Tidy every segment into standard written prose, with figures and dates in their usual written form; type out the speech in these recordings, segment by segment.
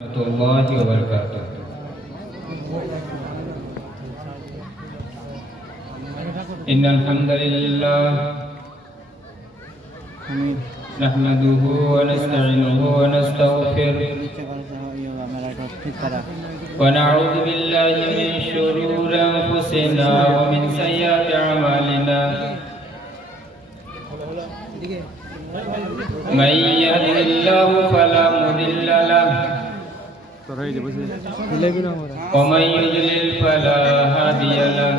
warahmatullahi wabarakatuh. Innal hamdalillah nahmaduhu wa nasta'inuhu wa nastaghfiruh wa na'udzu billahi min shururi anfusina wa min sayyiati a'malina. Man yahdihillahu fala mudilla lahu wa man yudlil fala hadiya lahu.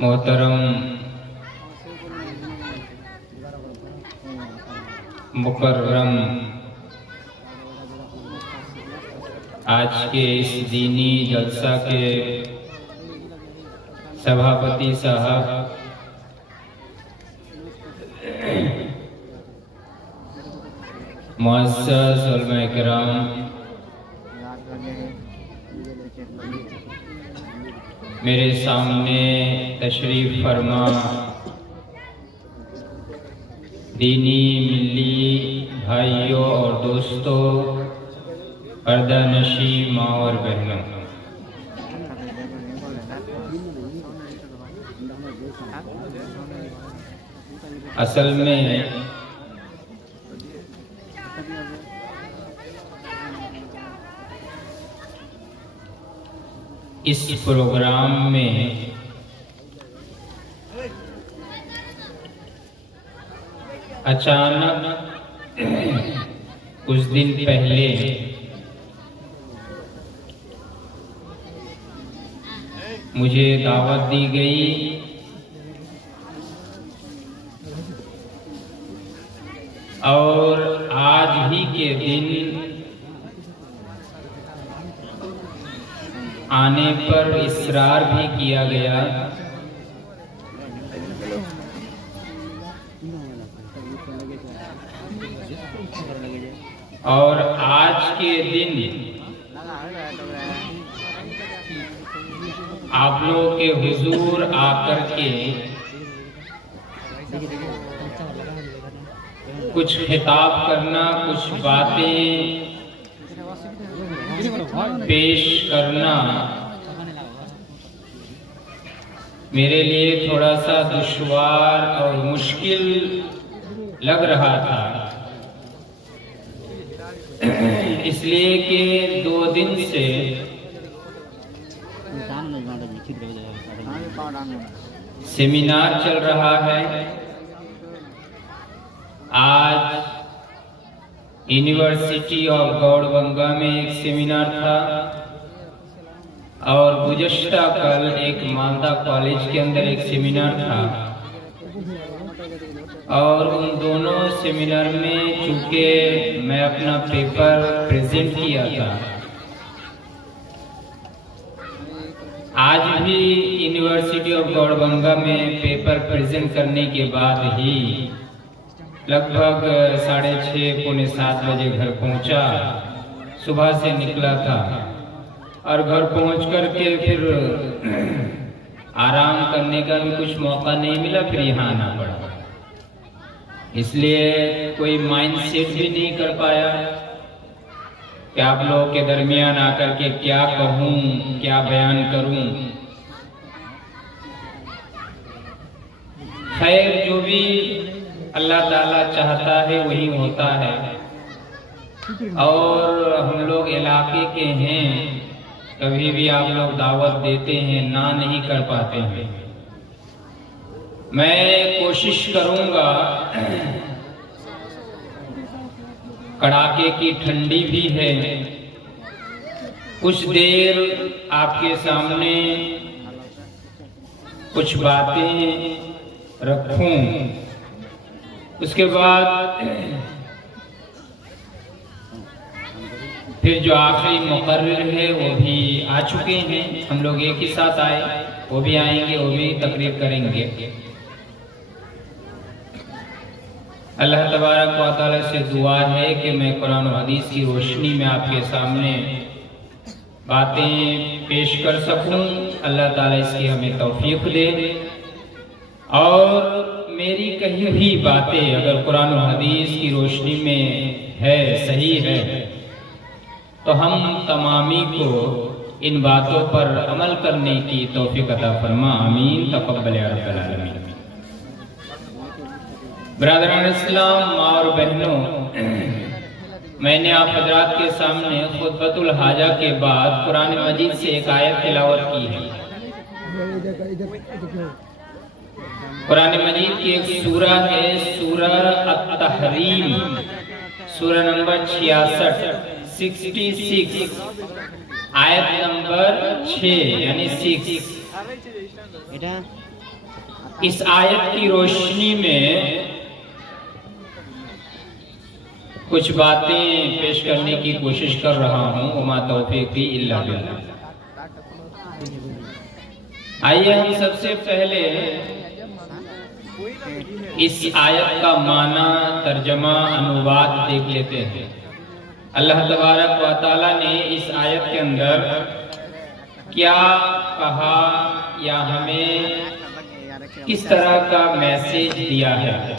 मोहतरम मुकर्रम आज के इस दीनी जलसा के सभापति साहब, मुअज़्ज़ज़ उलमा इकराम, मेरे सामने तशरीफ फरमा दीनी मिल्ली भाइयों और दोस्तों, पर्दा नशी माँ और बहनों, असल में इस प्रोग्राम में अचानक कुछ दिन पहले मुझे दावत दी गई और आज ही के दिन आने पर इसरार भी किया गया और आज के दिन आप लोगों के हुजूर आकर के कुछ खिताब करना, कुछ बातें पेश करना मेरे लिए थोड़ा सा दुश्वार और मुश्किल लग रहा था, इसलिए कि 2 दिन से सेमिनार चल रहा है। आज यूनिवर्सिटी ऑफ गौड़बंगा में एक सेमिनार था और गुज़श्ता कल एक मालदा कॉलेज के अंदर एक सेमिनार था, और उन दोनों सेमिनार में चूंकि मैं अपना पेपर प्रेजेंट किया था, आज भी यूनिवर्सिटी ऑफ गौड़बंगा में पेपर प्रेजेंट करने के बाद ही लगभग 6:30 पौने 7 बजे घर पहुंचा। सुबह से निकला था और घर पहुंच कर के फिर आराम करने का भी कुछ मौका नहीं मिला, फिर यहाँ आना पड़ा। इसलिए कोई माइंड सेट भी नहीं कर पाया कि आप लोगों के दरमियान आकर के क्या कहूँ, क्या बयान करूँ। खैर, जो भी अल्लाह ताला चाहता है वही होता है, और हम लोग इलाके के हैं, कभी भी आप लोग दावत देते हैं, ना नहीं कर पाते हैं। मैं कोशिश करूंगा, कड़ाके की ठंडी भी है, कुछ देर आपके सामने कुछ बातें रखूं, उसके बाद फिर जो आखिरी मुकर्रर है वो भी आ चुके हैं, हम लोग एक ही साथ आए, वो भी आएंगे, वो भी तकरीर करेंगे। अल्लाह तबारक व तआला से दुआ है कि मैं कुरान और हदीस की रोशनी में आपके सामने बातें पेश कर सकूं। अल्लाह ताला इसकी हमें तौफीक दे, और मेरी कही हुई बातें अगर कुरान और हदीस की रोशनी में है, सही है, तो हम तमामी को इन बातों पर अमल करने की तौफीक अता फरमा। आमीन तक़ब्बल या रब्बल आलमीन। ब्रदरान इस्लाम, माँ और बहनों, मैंने आप हजरात के सामने खुतबतुल हाजा के बाद कुरान मजीद से एक आयत तिलावत की है। कुरान मजीद की एक सूरा है, सूरा अत-तहरीम, सूरा नंबर 66 आयत नंबर 6 यानी 6। इस आयत की रोशनी में कुछ बातें पेश करने की कोशिश कर रहा हूँ। वमा तौफीक़ी इल्ला बिल्लाह। आइए हम सबसे पहले इस आयत का माना, तर्जमा, अनुवाद देख लेते हैं। अल्लाह तबारक व तआला ने इस आयत के अंदर क्या कहा या हमें किस तरह का मैसेज दिया है।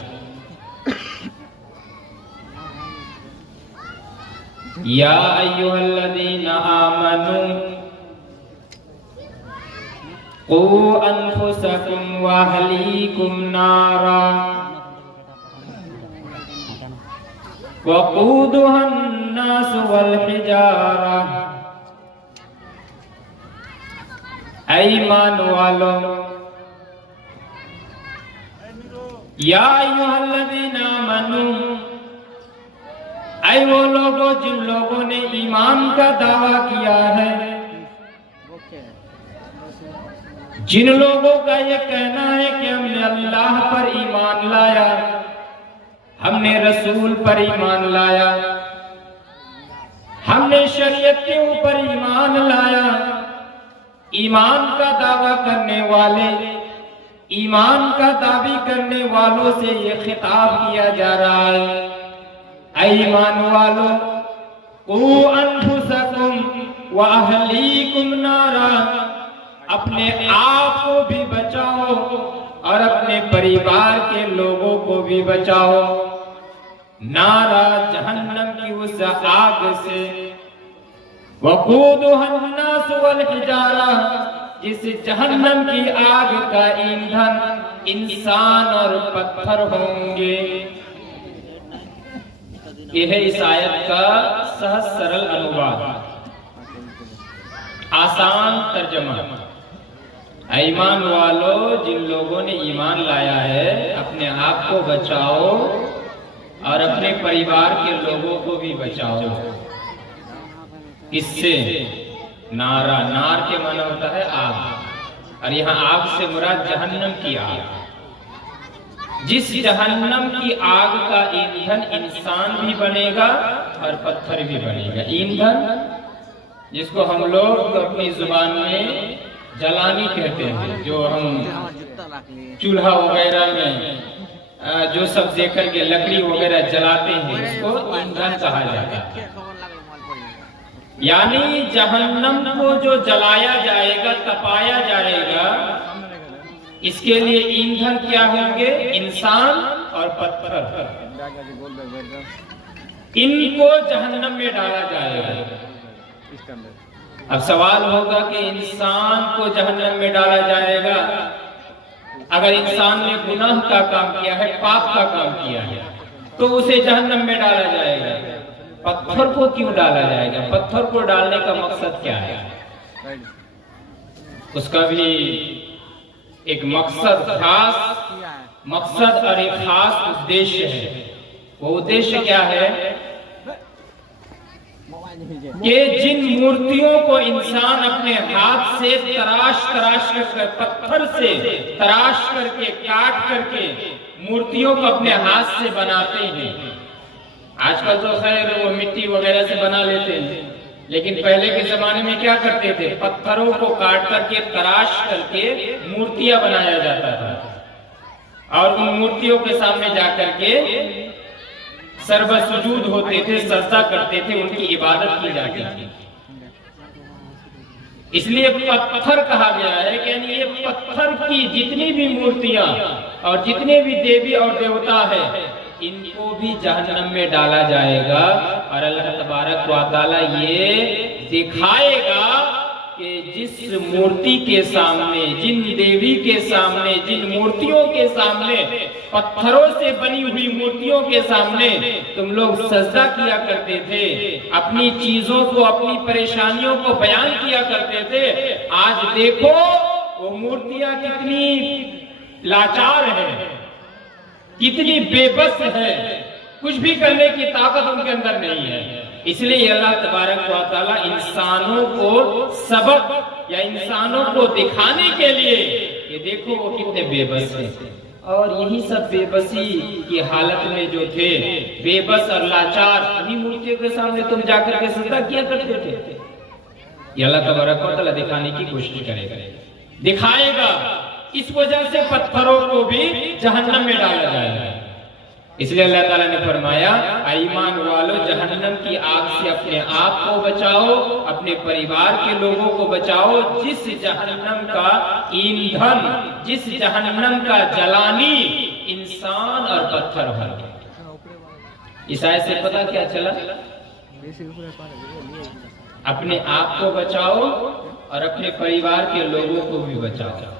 या अय्युहल्लज़ीना आमनू क़ू अनफुसकुम व अहलीकुम नारा वक़ूदुहन नास वल हिजारा। ऐ ईमान वालों, या अय्युहल्लज़ीना आमनू, ऐ वो लोगों जिन लोगों ने ईमान का दावा किया है, जिन लोगों का ये कहना है कि हमने अल्लाह पर ईमान लाया, हमने रसूल पर ईमान लाया, हमने शरीयत के ऊपर ईमान लाया। ईमान का दावा करने वाले, ईमान का दावी करने वालों से ये खिताब किया जा रहा है, ऐ ईमान वालों, क़ू अनफुसकुम व अहलीकुम नारा, अपने आप को भी बचाओ और अपने परिवार के लोगों को भी बचाओ नारा जहन्नम की उस आग से, वक़ूदुहन्नास वल हिजारा, जिस जहन्नम की आग का ईंधन इंसान और पत्थर होंगे। यह है इस आयत का सहज सरल अनुवाद, आसान तर्जमा। ईमान वालों, जिन लोगों ने ईमान लाया है, अपने आप को बचाओ और अपने परिवार के लोगों को भी बचाओ। किससे? नारा, नार के माना होता है आग, और यहाँ आग से मुराद जहन्नम की आग। जिस जहन्नम की आग का ईंधन इंसान भी बनेगा और पत्थर भी बनेगा। ईंधन जिसको हम लोग अपनी जुबान में जलानी कहते हैं, जो हम चूल्हा वगैरह में जो सब देकर के लकड़ी वगैरह जलाते हैं, इसको ईंधन कहा जाता है। यानी जहन्नम को जो जलाया जाएगा, तपाया जाएगा, इसके लिए ईंधन क्या होंगे? इंसान और पत्थर। इनको जहन्नम में डाला जाएगा। अब सवाल होगा कि इंसान को जहन्नम में डाला जाएगा, अगर इंसान ने गुनाह का काम किया है, पाप का काम किया है, तो उसे जहन्नम में डाला जाएगा। पत्थर को क्यों डाला जाएगा? पत्थर को डालने का मकसद क्या है? उसका भी एक मकसद और एक खास उद्देश्य है। वो उद्देश्य क्या है कि जिन मूर्तियों को इंसान अपने हाथ से तराश कर, पत्थर से तराश करके, काट करके मूर्तियों को अपने हाथ से बनाते हैं। आजकल तो खैर वो मिट्टी वगैरह से बना लेते हैं, लेकिन पहले के जमाने में क्या करते थे? पत्थरों को काट करके, तराश करके मूर्तियां बनाया जाता था, और उन मूर्तियों के सामने जाकर के सर्वसुजूद होते थे, सजदा करते थे, उनकी इबादत की जाती थी। इसलिए पत्थर कहा गया है कि यानी ये पत्थर की जितनी भी मूर्तियां और जितने भी देवी और देवता है, इनको भी जहन्नम में डाला जाएगा। और अल्लाह तबारक व तआला ये दिखाएगा कि जिस मूर्ति के सामने, जिन देवी के सामने, जिन मूर्तियों के सामने, पत्थरों से बनी हुई मूर्तियों के सामने तुम लोग सजदा किया करते थे, अपनी चीजों को, अपनी परेशानियों को बयान किया करते थे, आज देखो वो मूर्तियां कितनी लाचार है, कितनी बेबस है, कुछ भी करने की ताकत उनके अंदर नहीं है। इसलिए अल्लाह तबारक व तआला इंसानों को सबक या इंसानों को दिखाने के लिए ये देखो वो कितने बेबस हैं। और यही सब बेबसी की हालत में जो थे, बेबस और लाचार, उन्हीं मूर्तियों के सामने तुम जाकर के सजदा किया करते थे। ये अल्लाह तबारक व तआला दिखाने की कोशिश करेगा, दिखाएगा। इस वजह से पत्थरों को भी जहन्नम में डाला जाएगा। इसलिए अल्लाह ताला ने फरमाया, ईमान वालों, जहन्नम की आग से अपने आप को बचाओ, अपने परिवार के लोगों को बचाओ। जिस जहन्नम का ईंधन, जिस जहन्नम का जलानी इंसान और पत्थर है। इस आयत से पता क्या चला? अपने आप को बचाओ और अपने परिवार के लोगों को भी बचाओ।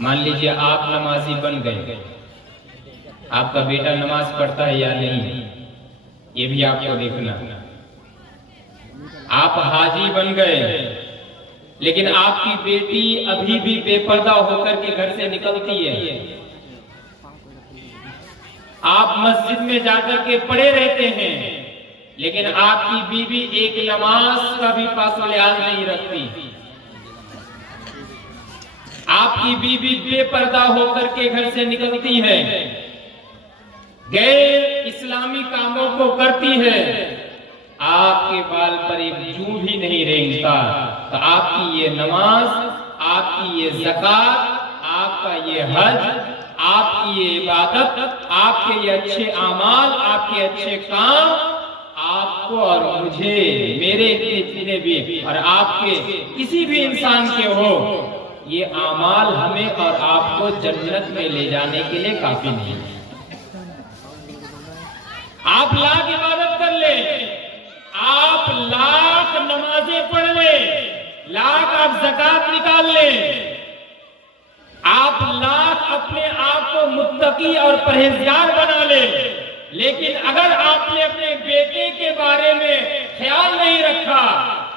मान लीजिए आप नमाजी बन गए, आपका बेटा नमाज पढ़ता है या नहीं, ये भी आपको देखना। आप हाजी बन गए, लेकिन आपकी बेटी अभी भी बेपर्दा होकर के घर से निकलती है। आप मस्जिद में जाकर के पड़े रहते हैं, लेकिन आपकी बीवी एक नमाज का भी पास-ओ-लिहाज नहीं रखती। आपकी बीवी बेपर्दा होकर के घर से निकलती है, गैर इस्लामी कामों को करती है, आपके बाल पर एक जू भी नहीं रेंगता, तो आपकी ये नमाज, आपकी ये ज़कात, आपका ये हज, आपकी ये इबादत, आपके ये अच्छे आमाल, आपके अच्छे काम आपको आपको और मुझे, मेरे जितने भी और आपके किसी भी इंसान के हो, ये आमाल हमें और आपको जन्नत में ले जाने के लिए काफी नहीं है। आप लाख इबादत कर ले, आप लाख नमाजें पढ़ ले, लाख आप ज़कात निकाल ले, आप लाख अपने आप को मुत्तकी और परहेजगार बना ले, लेकिन अगर आपने अपने बेटे के बारे में ख्याल नहीं रखा,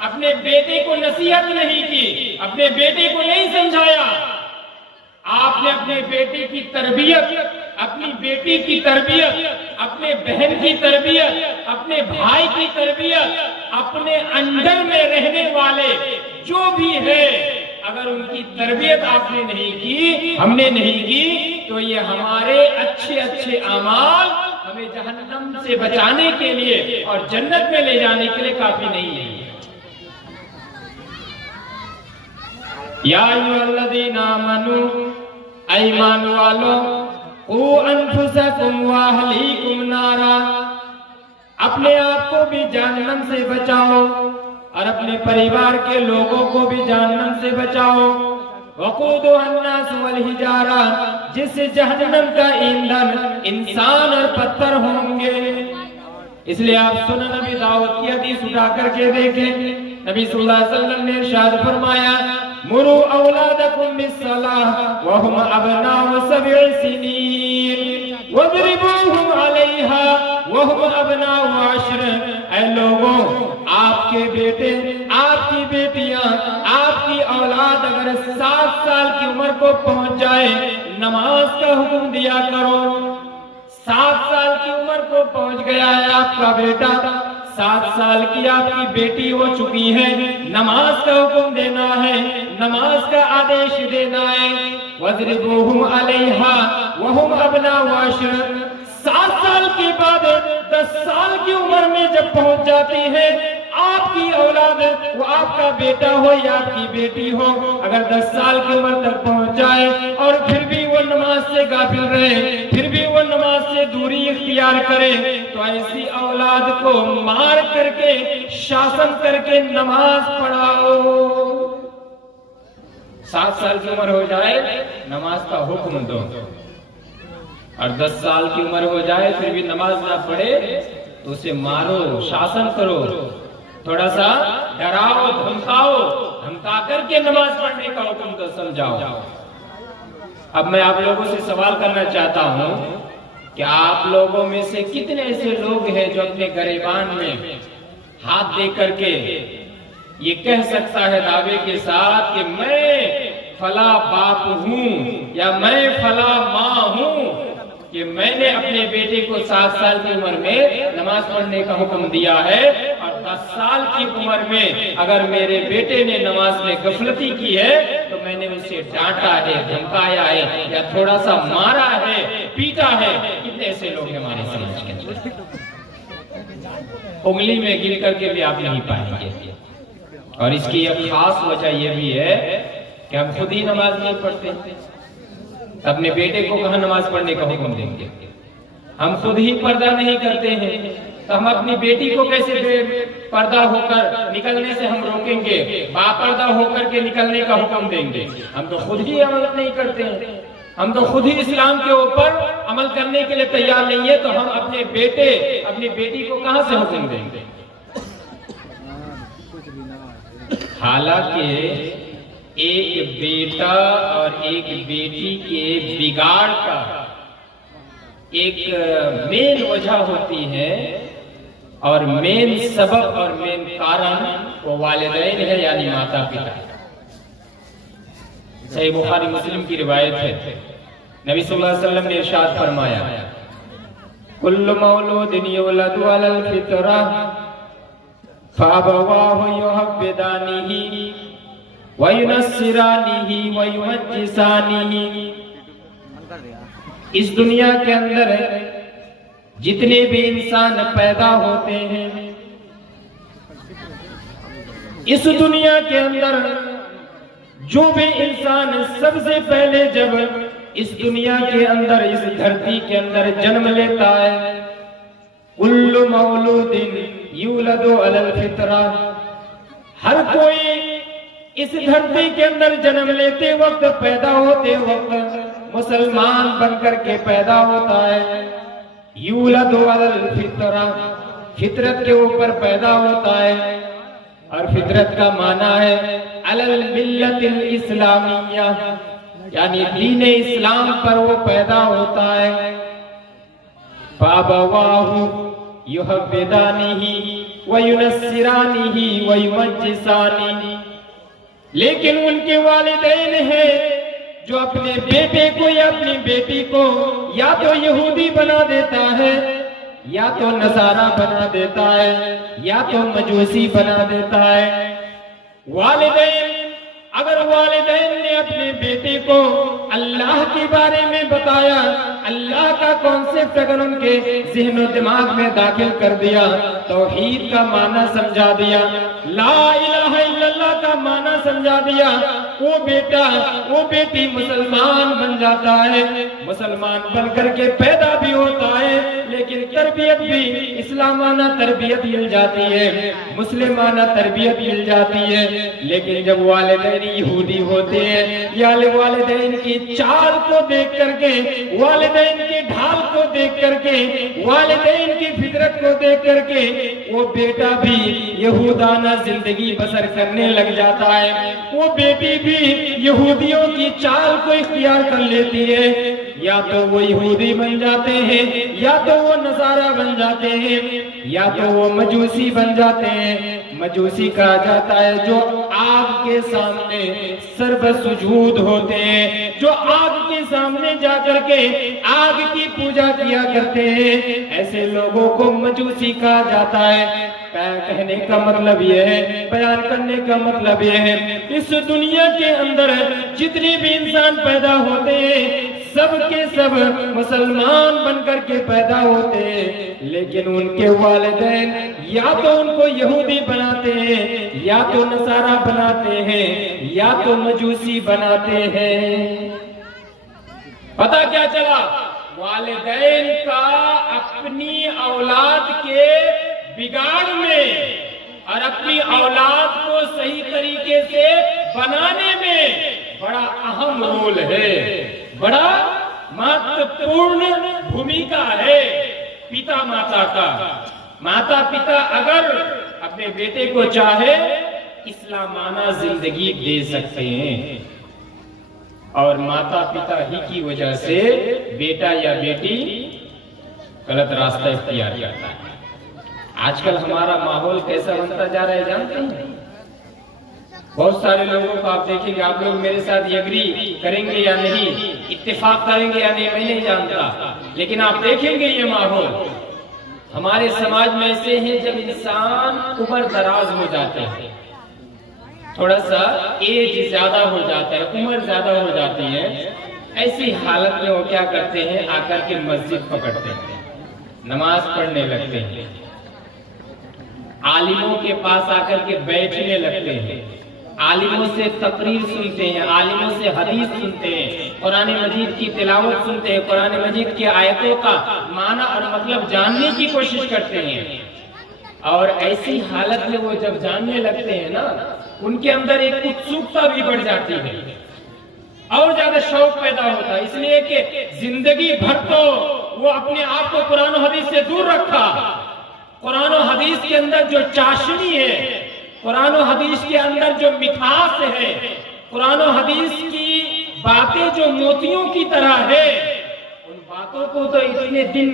अपने बेटे को नसीहत नहीं की, अपने बेटे को नहीं समझाया, आपने अपने बेटे की तरबियत, अपनी बेटी की तरबियत, अपने बहन की तरबियत, अपने भाई की तरबियत, अपने अंडर में रहने वाले जो भी है, अगर उनकी तरबियत आपने नहीं की, हमने नहीं की, तो ये हमारे अच्छे अच्छे अमाल हमें जहन्नम से बचाने के लिए और जन्नत में ले जाने के लिए काफी नहीं है। या अय्युहल्लज़ीना आमनू, ईमान वालों, क़ू अनफुसकुम व अहलीकुम नारा, अपने आप को भी जहन्नम से बचाओ और अपने परिवार के लोगों को भी जहन्नम से बचाओ। वक़ूदुहन्नास वल हिजारा, जिससे जहन्नम का ईंधन इंसान और पत्थर होंगे। इसलिए आप सुनन नबी दाऊद की हदीस उठा करके देखें, नबी सल्लल्लाहु अलैहि वसल्लम ने इरशाद फरमाया, मुरू औलादकुम बिस्सलाह व हुम अबनाउ सब'i सिनीन वज़रिबूहुम अलैहा व हुम अबनाउ अश्र। ऐ लोगों, आपके बेटे, आपकी बेटियां, आपकी औलाद अगर 7 साल की उम्र को पहुंच जाए, नमाज का हुक्म दिया करो। 7 साल की उम्र को पहुंच गया है आपका बेटा, 7 साल की आपकी बेटी हो चुकी है, नमाज का हुक्म देना है, नमाज का आदेश देना है। वज़रिबूहुम अलैहा व हुम अबनाउ अश्र। 7 साल के बाद 10 साल की उम्र में जब पहुंच जाती है आपकी औलाद, वो आपका बेटा हो या आपकी बेटी हो, अगर 10 साल की उम्र तक पहुंच जाए और फिर भी वो नमाज से गाफिल रहे, फिर भी वो नमाज से दूरी इख्तियार करे, तो ऐसी औलाद को मार करके, शासन करके नमाज पढ़ाओ। 7 साल की उम्र हो जाए, नमाज का हुक्म दो, और 10 साल की उम्र हो जाए फिर भी नमाज ना पढ़े तो उसे मारो, शासन करो, थोड़ा सा डराओ, धमकाओ, धमका करके नमाज पढ़ने का हुक्म तो समझाओ। अब मैं आप लोगों से सवाल करना चाहता हूं कि आप लोगों में से कितने ऐसे लोग हैं जो अपने गरेबान में हाथ दे करके ये कह सकता है दावे के साथ कि मैं फला बाप हूं या मैं फला माँ हूं, कि मैंने अपने बेटे को 7 साल की उम्र में नमाज पढ़ने का हुक्म दिया है, और 10 साल की उम्र में अगर मेरे बेटे ने नमाज में गफलती की है तो मैंने उसे डांटा है, धमकाया है, या थोड़ा सा मारा है, पीटा है। कितने ऐसे लोग हमारे समाज के अंदर, उंगली में गिन करके भी आप नहीं पाएंगे। और इसकी एक खास वजह यह भी है कि हम खुद ही नमाज नहीं पढ़ते, अपने बेटे को कहां नमाज पढ़ने का हुक्म देंगे। हम खुद ही पर्दा नहीं करते हैं तो हम अपनी बेटी को कैसे पर्दा होकर निकलने से हम रोकेंगे, बापर्दा होकर के निकलने का हुक्म देंगे। हम तो खुद ही अमल नहीं करते हैं, हम तो खुद ही इस्लाम के ऊपर अमल करने के लिए तैयार नहीं है, तो हम अपने बेटे, अपनी बेटी को कहां से हुक्म देंगे। हालांकि एक बेटा और एक बेटी के बिगाड़ का एक मेन वजह होती है, और मेन सबब और मेन कारण वो वालिदैन है, यानी माता पिता। सही बुखारी मुस्लिम की रिवायत है, नबी सल्लल्लाहु अलैहि वसल्लम ने इरशाद फरमाया, कुल्लु मौलूदिन युलदु अलल फितरा फअबवाहु युहब्बिदानिही वयुनस्सिरानिही वयुमज्जिसानिही। इस दुनिया के अंदर जितने भी इंसान पैदा होते हैं, इस दुनिया के अंदर जो भी इंसान सबसे पहले जब इस दुनिया के अंदर, इस धरती के अंदर जन्म लेता है, कुल्लु मौलूदिन यूलदु अलल फितरा, हर कोई इस धरती के अंदर जन्म लेते वक्त, पैदा होते वक्त मुसलमान बनकर के पैदा होता है। यूलदु अलल फितरा, फितरत के ऊपर पैदा होता है। और फितरत का माना है अलल मिल्लतिल इस्लामिया, यानी दीन इस्लाम पर वो पैदा होता है। फाबवाहु युहव्विदानिही व युनस्सिरानिही व युमज्जिसानिही, लेकिन उनके वालिदैन हैं जो अपने बेटे को या अपनी बेटी को या तो यहूदी बना देता है, या तो नसारा बना देता है, या तो मजूसी बना देता है। वालिदैन, अगर वालिदैन ने अपने बेटे को अल्लाह के बारे में बताया, अल्लाह का कॉन्सेप्ट अगर उनके ज़हन दिमाग में दाखिल कर दिया, तौहीद का माना समझा दिया, ला इलाहा इल्लल्लाह का माना समझा दिया, वो बेटा वो बेटी मुसलमान बन जाता है। मुसलमान बन करके पैदा भी होता है, लेकिन तरबियत भी इस्लामाना तरबियत मिल जाती है, मुस्लिमाना तरबियत मिल जाती है। लेकिन जब वालिदैन यहूदी होते हैं, या वालिदैन की चाल को देख करके, वालिदैन के ढाल को देख करके, वालिदैन की फितरत को देख करके वो बेटा भी यहूदाना जिंदगी बसर करने लग जाता है, वो बेटी भी यहूदियों की चाल को इख्तियार कर लेती है। या तो वो यहूदी बन जाते हैं, या तो वो नसारा बन जाते हैं, या तो वो मजूसी बन जाते हैं। मजूसी कहा जाता है जो आग के सामने सर्व सुजूद होते हैं, जो आग के सामने जाकर के आग की पूजा किया करते हैं, ऐसे लोगों को मजूसी कहा जाता है। कहने का मतलब यह है, बयान करने का मतलब यह है, इस दुनिया के अंदर जितने भी इंसान पैदा होते हैं, सब के सब मुसलमान बनकर के पैदा होते हैं, लेकिन उनके वालिदैन या तो उनको यहूदी बनाते हैं, या तो नसारा बनाते हैं, या तो मजूसी बनाते हैं। पता क्या चला? वालिदैन का अपनी औलाद के बिगाड़ में और अपनी औलाद को सही तरीके से बनाने में बड़ा अहम रोल है, बड़ा महत्वपूर्ण भूमिका है पिता माता का। माता पिता अगर अपने बेटे को चाहे इस्लामाना जिंदगी दे सकते हैं, और माता पिता ही की वजह से बेटा या बेटी गलत रास्ता इख्तियार करता है। आजकल हमारा माहौल कैसा बनता जा रहा है जानते हैं? बहुत सारे लोगों को आप देखेंगे, आप लोग मेरे साथ एग्री करेंगे या नहीं, इत्तेफाक करेंगे या नहीं, मैं नहीं जानता, लेकिन आप देखेंगे ये माहौल हमारे समाज में ऐसे है, जब इंसान उम्र दराज हो जाते हैं, थोड़ा सा एज ज्यादा हो जाता है, उम्र ज्यादा हो जाती है, ऐसी हालत में वो क्या करते हैं, आकर के मस्जिद पकड़ते हैं, नमाज पढ़ने लगते हैं, आलिमों के पास आकर के बैठने लगते हैं, आलिमों से तकरीर सुनते हैं, आलिमों से हदीस सुनते हैं, कुरान मजीद की तिलावत सुनते हैं, कुरान मजीद की आयतों का माना और मतलब जानने की कोशिश करते हैं। और ऐसी हालत में वो जब जानने लगते हैं ना, उनके अंदर एक उत्सुकता भी बढ़ जाती है और ज्यादा शौक पैदा होता है, इसलिए कि जिंदगी भर तो वो अपने आप को कुरान हदीस से दूर रखा। कुरान हदीस के अंदर जो चाशनी है, कुरान हदीस के अंदर जो मिठास है, कुरान हदीस की बातें जो मोतियों की तरह है, उन बातों को तो इतने दिन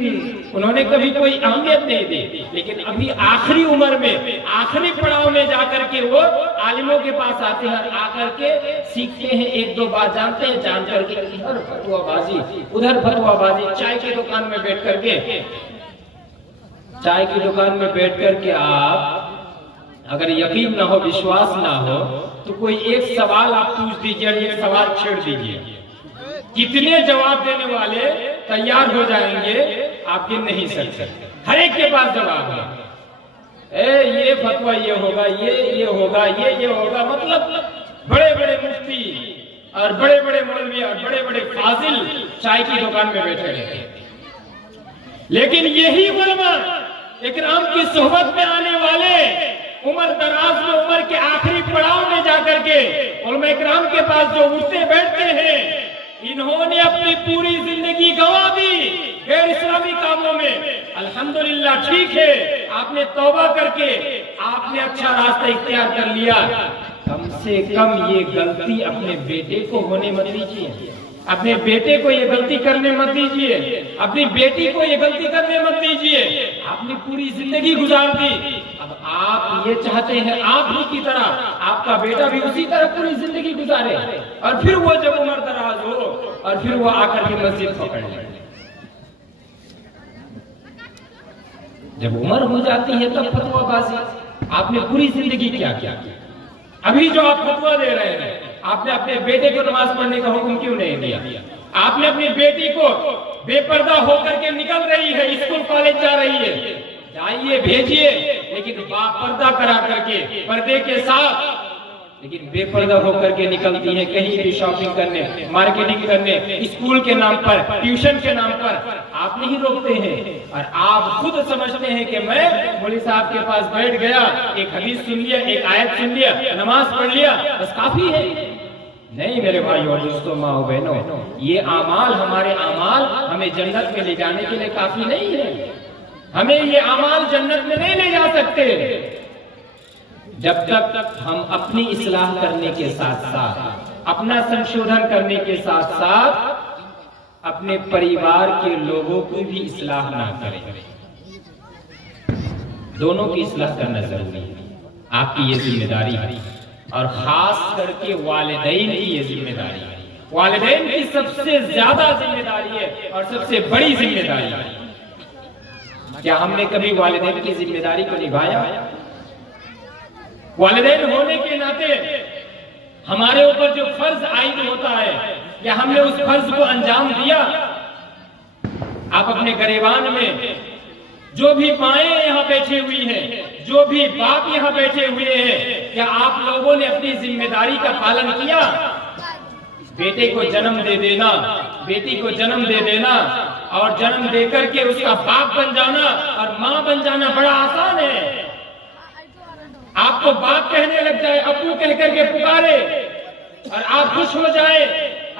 उन्होंने कभी कोई अहमियत नहीं दी, लेकिन अभी आखिरी उम्र में, आखिरी पड़ाव में जाकर के वो आलिमों के पास आते हैं, आकर के सीखते हैं, एक दो बात जानते हैं, जान करके इधर फतवाबाजी उधर फतवाबाजी, चाय की दुकान में बैठ करके, चाय की दुकान में बैठ करके आप अगर यकीन ना हो, विश्वास ना हो, तो कोई एक सवाल आप पूछ दीजिए, एक सवाल छेड़ दीजिए, कितने जवाब देने वाले तैयार हो जाएंगे आप गिन नहीं सकते। हर एक के पास जवाब है, ये फतवा ये होगा, ये होगा, ये होगा, मतलब बड़े बड़े मुफ्ती और बड़े बड़े मौलवी और बड़े बड़े फाजिल चाय की दुकान में बैठे हैं। लेकिन यही उलमा इकराम की सोहबत में आने वाले उम्र दराज में उम्र के आखिरी पड़ाव में जाकर के उलमा इकराम के पास जो उठते बैठते हैं, इन्होंने अपनी पूरी जिंदगी गंवा दी गैर इस्लामी कामों में। अल्हम्दुलिल्लाह, ठीक है, आपने तौबा करके आपने अच्छा रास्ता इख्तियार कर लिया। कम से कम ये गलती अपने बेटे को होने मत दीजिए, अपने बेटे को ये गलती करने मत दीजिए, अपनी बेटी को ये गलती करने मत दीजिए। आपने पूरी जिंदगी गुजार दी, अब आप ये चाहते हैं आप ही की तरह आपका बेटा भी उसी तरह पूरी जिंदगी गुजारे, और फिर वो जब उम्र दराज हो और फिर वो आकर के मस्जिद पकड़ ले। जब उम्र हो जाती है तब फतवाबाजी। आपने पूरी जिंदगी क्या किया? अभी जो आप फतवा दे रहे हैं, आपने अपने बेटे को नमाज पढ़ने का हुक्म क्यों नहीं दिया? आपने अपनी बेटी को बेपर्दा होकर के निकल रही है, स्कूल कॉलेज जा रही है, जाइए भेजिए, लेकिन बापर्दा करा करके, पर्दे के साथ, लेकिन बेपर्दा होकर के निकलती है कहीं भी शॉपिंग करने, मार्केटिंग करने, स्कूल के नाम पर, ट्यूशन के नाम पर। आप नहीं रोकते हैं और आप खुद समझते हैं कि मैं मौलवी साहब के पास बैठ गया, एक हदीस सुन लिया, एक आयत सुन लिया, नमाज पढ़ लिया, बस काफी है। नहीं मेरे भाइयों और दोस्तों, माँ बहनों, ये आमाल, हमारे आमाल हमें जन्नत में ले जाने के लिए काफी नहीं है। हमें ये आमाल जन्नत में नहीं ले जा सकते जब तक हम अपनी इस्लाह करने के साथ साथ, अपना संशोधन करने के साथ साथ अपने परिवार के लोगों की भी इस्लाह ना करें। दोनों की इस्लाह करना जरूरी है, आपकी ये जिम्मेदारी है, और खास करके वालिदैन की ये जिम्मेदारी है। वालिदैन की सबसे ज्यादा जिम्मेदारी है और सबसे बड़ी जिम्मेदारी है। क्या हमने कभी वालिदैन की जिम्मेदारी को निभाया? वालिदैन होने के नाते हमारे ऊपर जो फर्ज आयद होता है, या हमने उस फर्ज को अंजाम दिया? आप अपने गरेबान में जो भी माएं यहाँ बैठे हुई हैं, जो भी बाप यहाँ बैठे हुए हैं, क्या आप लोगों ने अपनी जिम्मेदारी का पालन किया? बेटे को जन्म दे देना, बेटी को जन्म दे देना और जन्म देकर के उसका बाप बन जाना और माँ बन जाना बड़ा आसान है। आपको बाप कहने लग जाए, अब्बू कह करके पुकारे और आप खुश हो जाए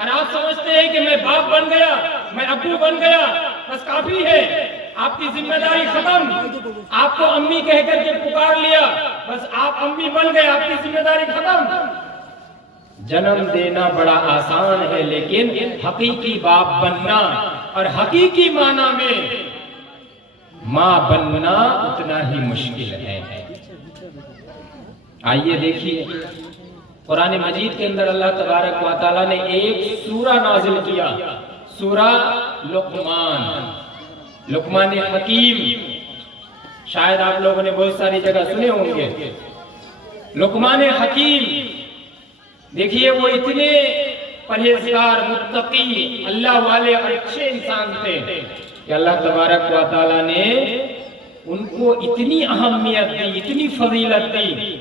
और आप समझते हैं कि मैं बाप बन गया, मैं अब्बू बन गया, बस काफी है, आपकी जिम्मेदारी खत्म। आपको अम्मी कह करके पुकार लिया, बस आप अम्मी बन गए, आपकी जिम्मेदारी खत्म। जन्म देना बड़ा आसान है, लेकिन हकीकी बाप बनना और हकीकी माना में माँ बनना उतना ही मुश्किल है। आइए देखिए, कुरान मजीद के अंदर अल्लाह तबारक व तआला ने एक सूरा नाजिल किया, सूरा लुकमान, लुकमान हकीम। शायद आप लोगों ने बहुत सारी जगह सुने होंगे लुकमान हकीम। देखिए, वो इतने परहेजगार, मुत्तकी, अल्लाह वाले अच्छे इंसान थे कि अल्लाह तबारक व तआला ने उनको इतनी अहमियत दी, इतनी फजीलत दी,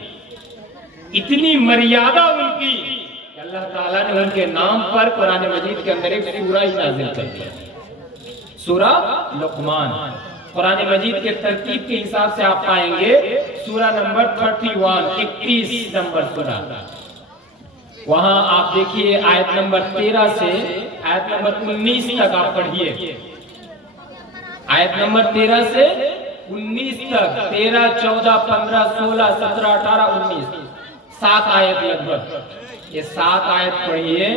इतनी मर्यादा उनकी कि अल्लाह ताला ने उनके नाम पर कुरान मजीद के अंदर एक सूरा ही नाज़िल कर दिया, सूरा लुकमान। कुरान मजीद के तरतीब के हिसाब से आप पाएंगे सूरा नंबर 31, 31 नंबर सूरा। वहां आप देखिए आयत नंबर 13 से आयत नंबर 19 तक आप पढ़िए। आयत नंबर 13 से 19 तक, 13, 14, 15, 16, 17, 18, 19, 7 आयत लगभग। ये 7 आयत पढ़िए।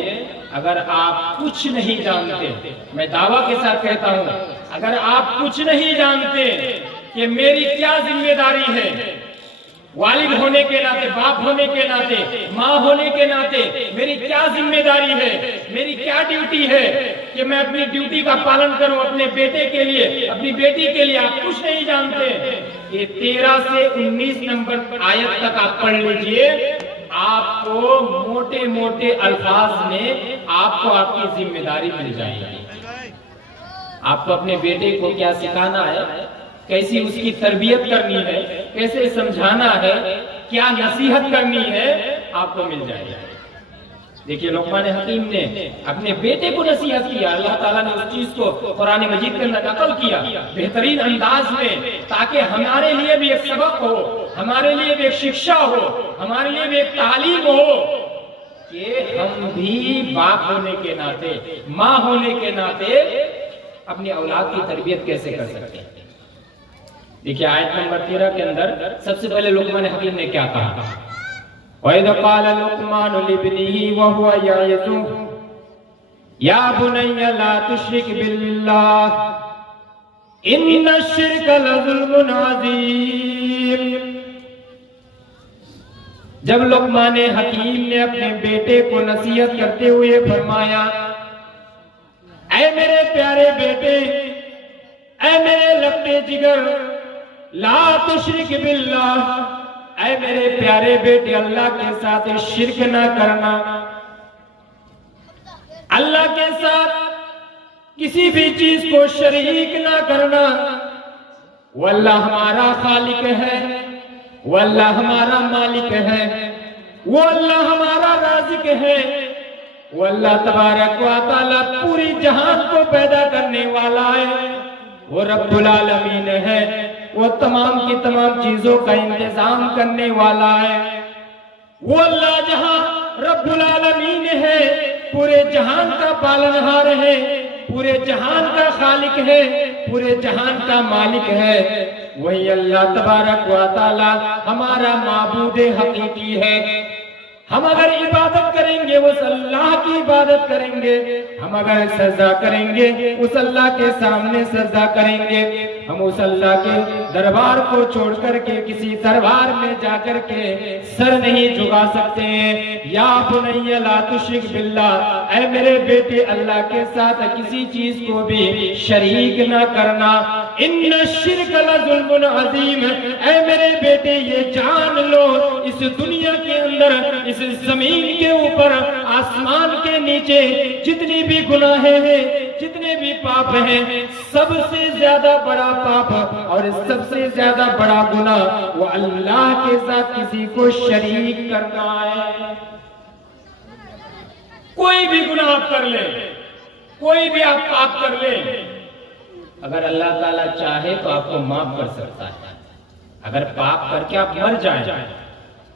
अगर आप कुछ नहीं जानते, मैं दावा के साथ कहता हूं, अगर आप कुछ नहीं जानते कि मेरी क्या जिम्मेदारी है, वालिद होने के नाते, बाप होने के नाते, माँ होने के नाते मेरी क्या जिम्मेदारी है, मेरी क्या ड्यूटी है कि मैं अपनी ड्यूटी का पालन करूं अपने बेटे के लिए, अपनी बेटी के लिए, आप कुछ नहीं जानते। ये 13 से 19 नंबर आयत तक आप पढ़ लीजिए। आपको मोटे मोटे अल्फाज में आपको आपकी जिम्मेदारी मिल जाएगी। आपको अपने बेटे को क्या सिखाना है, कैसी उसकी तरबियत करनी है, कैसे समझाना है, क्या नसीहत करनी है, आपको मिल जाएगा। देखिए लुकमान हकीम ने अपने बेटे को नसीहत किया, अल्लाह ताला ने उस चीज को कुरान मजीद के अंदर नकल किया बेहतरीन अंदाज में, ताकि हमारे लिए भी एक सबक हो, हमारे लिए भी एक शिक्षा हो, हमारे लिए भी एक तालीम हो कि हम भी बाप होने के नाते, माँ होने के नाते अपनी औलाद की तरबियत कैसे कर सकते हैं। देखिए आयत नंबर 13 के अंदर सबसे पहले लुकमान हकीम ने क्या कहा, वइज़ क़ाल लुक़मान लिब्निही व हुवा यइज़ुहु या बुनय्या ला तुश्रिक बिल्लाह इन्नश-शिर्क लज़ुल्मुन अज़ीम। जब लुक़मान हकीम ने अपने बेटे को नसीहत करते हुए फरमाया, ऐ मेरे प्यारे बेटे, ऐ मेरे लपटे जिगर, ला तुश्रिक बिल्लाह, ऐ मेरे प्यारे बेटे अल्लाह के साथ शिर्क ना करना, अल्लाह के साथ किसी भी चीज को शरीक ना करना। वो अल्लाह हमारा खालिक है, वो अल्लाह हमारा मालिक है, वो अल्लाह हमारा राज़िक है, वो अल्लाह तबारक व तआला पूरी जहान को पैदा करने वाला है, वो रब्बुल आलमीन है, वो तमाम की तमाम चीजों का इंतजाम करने वाला है। वो अल्लाह जहां रब्बुल आलमीन है, पूरे जहान का पालनहार है, पूरे जहान का खालिक है, पूरे जहान का मालिक है, वही अल्लाह तबारक व तआला हमारा माबूद हकीकी है। हम अगर इबादत करेंगे उस अल्लाह की इबादत करेंगे, हम अगर सजदा करेंगे उस अल्लाह के सामने सजदा करेंगे, हम उस अल्लाह के दरबार को छोड़ करके किसी दरबार में जाकर के सर नहीं झुका सकते हैं। या बुनय्या ला तुश्रिक बिल्लाह, ऐ मेरे बेटे अल्लाह के साथ किसी चीज को भी शरीक ना करना, इन्नश-शिर्क लज़ुल्मुन अज़ीम। ऐ मेरे बेटे ये जान लो, इस दुनिया के अंदर, इस जमीन के ऊपर, आसमान के नीचे जितनी भी गुनाहें हैं, जितने भी पाप हैं, सबसे ज्यादा बड़ा पाप और सबसे ज्यादा बड़ा गुनाह वो अल्लाह के साथ किसी को शरीक करना है। कोई भी गुनाह आप कर ले, कोई भी आप पाप कर ले, अगर अल्लाह ताला चाहे तो आपको माफ कर सकता है। अगर पाप करके आप मर जाएं,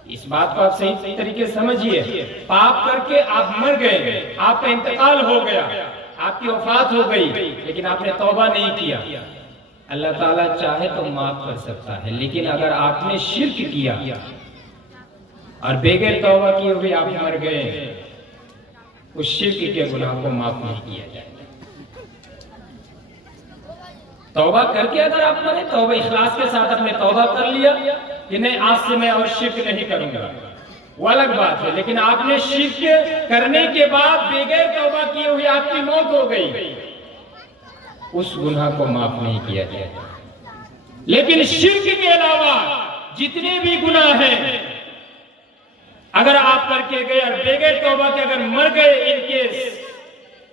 इस बात को आप सही तरीके से समझिए, पाप करके आप मर गए, आपका इंतकाल हो गया, आपकी वफात हो गई, लेकिन आपने तौबा नहीं किया, अल्लाह ताला चाहे तो माफ कर सकता है। लेकिन अगर आपने शिर्क किया और बेगैर तौबा किए हुए आप मर गए, उस शिर्क के गुनाह को माफ नहीं किया जाएगा। तौबा करके अगर आप मरे, तौबा इखलास के साथ आपने तौबा कर लिया कि नहीं आज से मैं और शिर्क नहीं करूंगा, वो अलग बात है। लेकिन आपने शिर्क करने के बाद बेगैर तौबा किए हुए आपकी मौत हो गई, उस गुनाह को माफ नहीं किया जाएगा। लेकिन शिर्क के अलावा जितने भी गुनाह हैं, अगर आप करके गए और बेगैर तौबा के अगर मर गए, इनकेस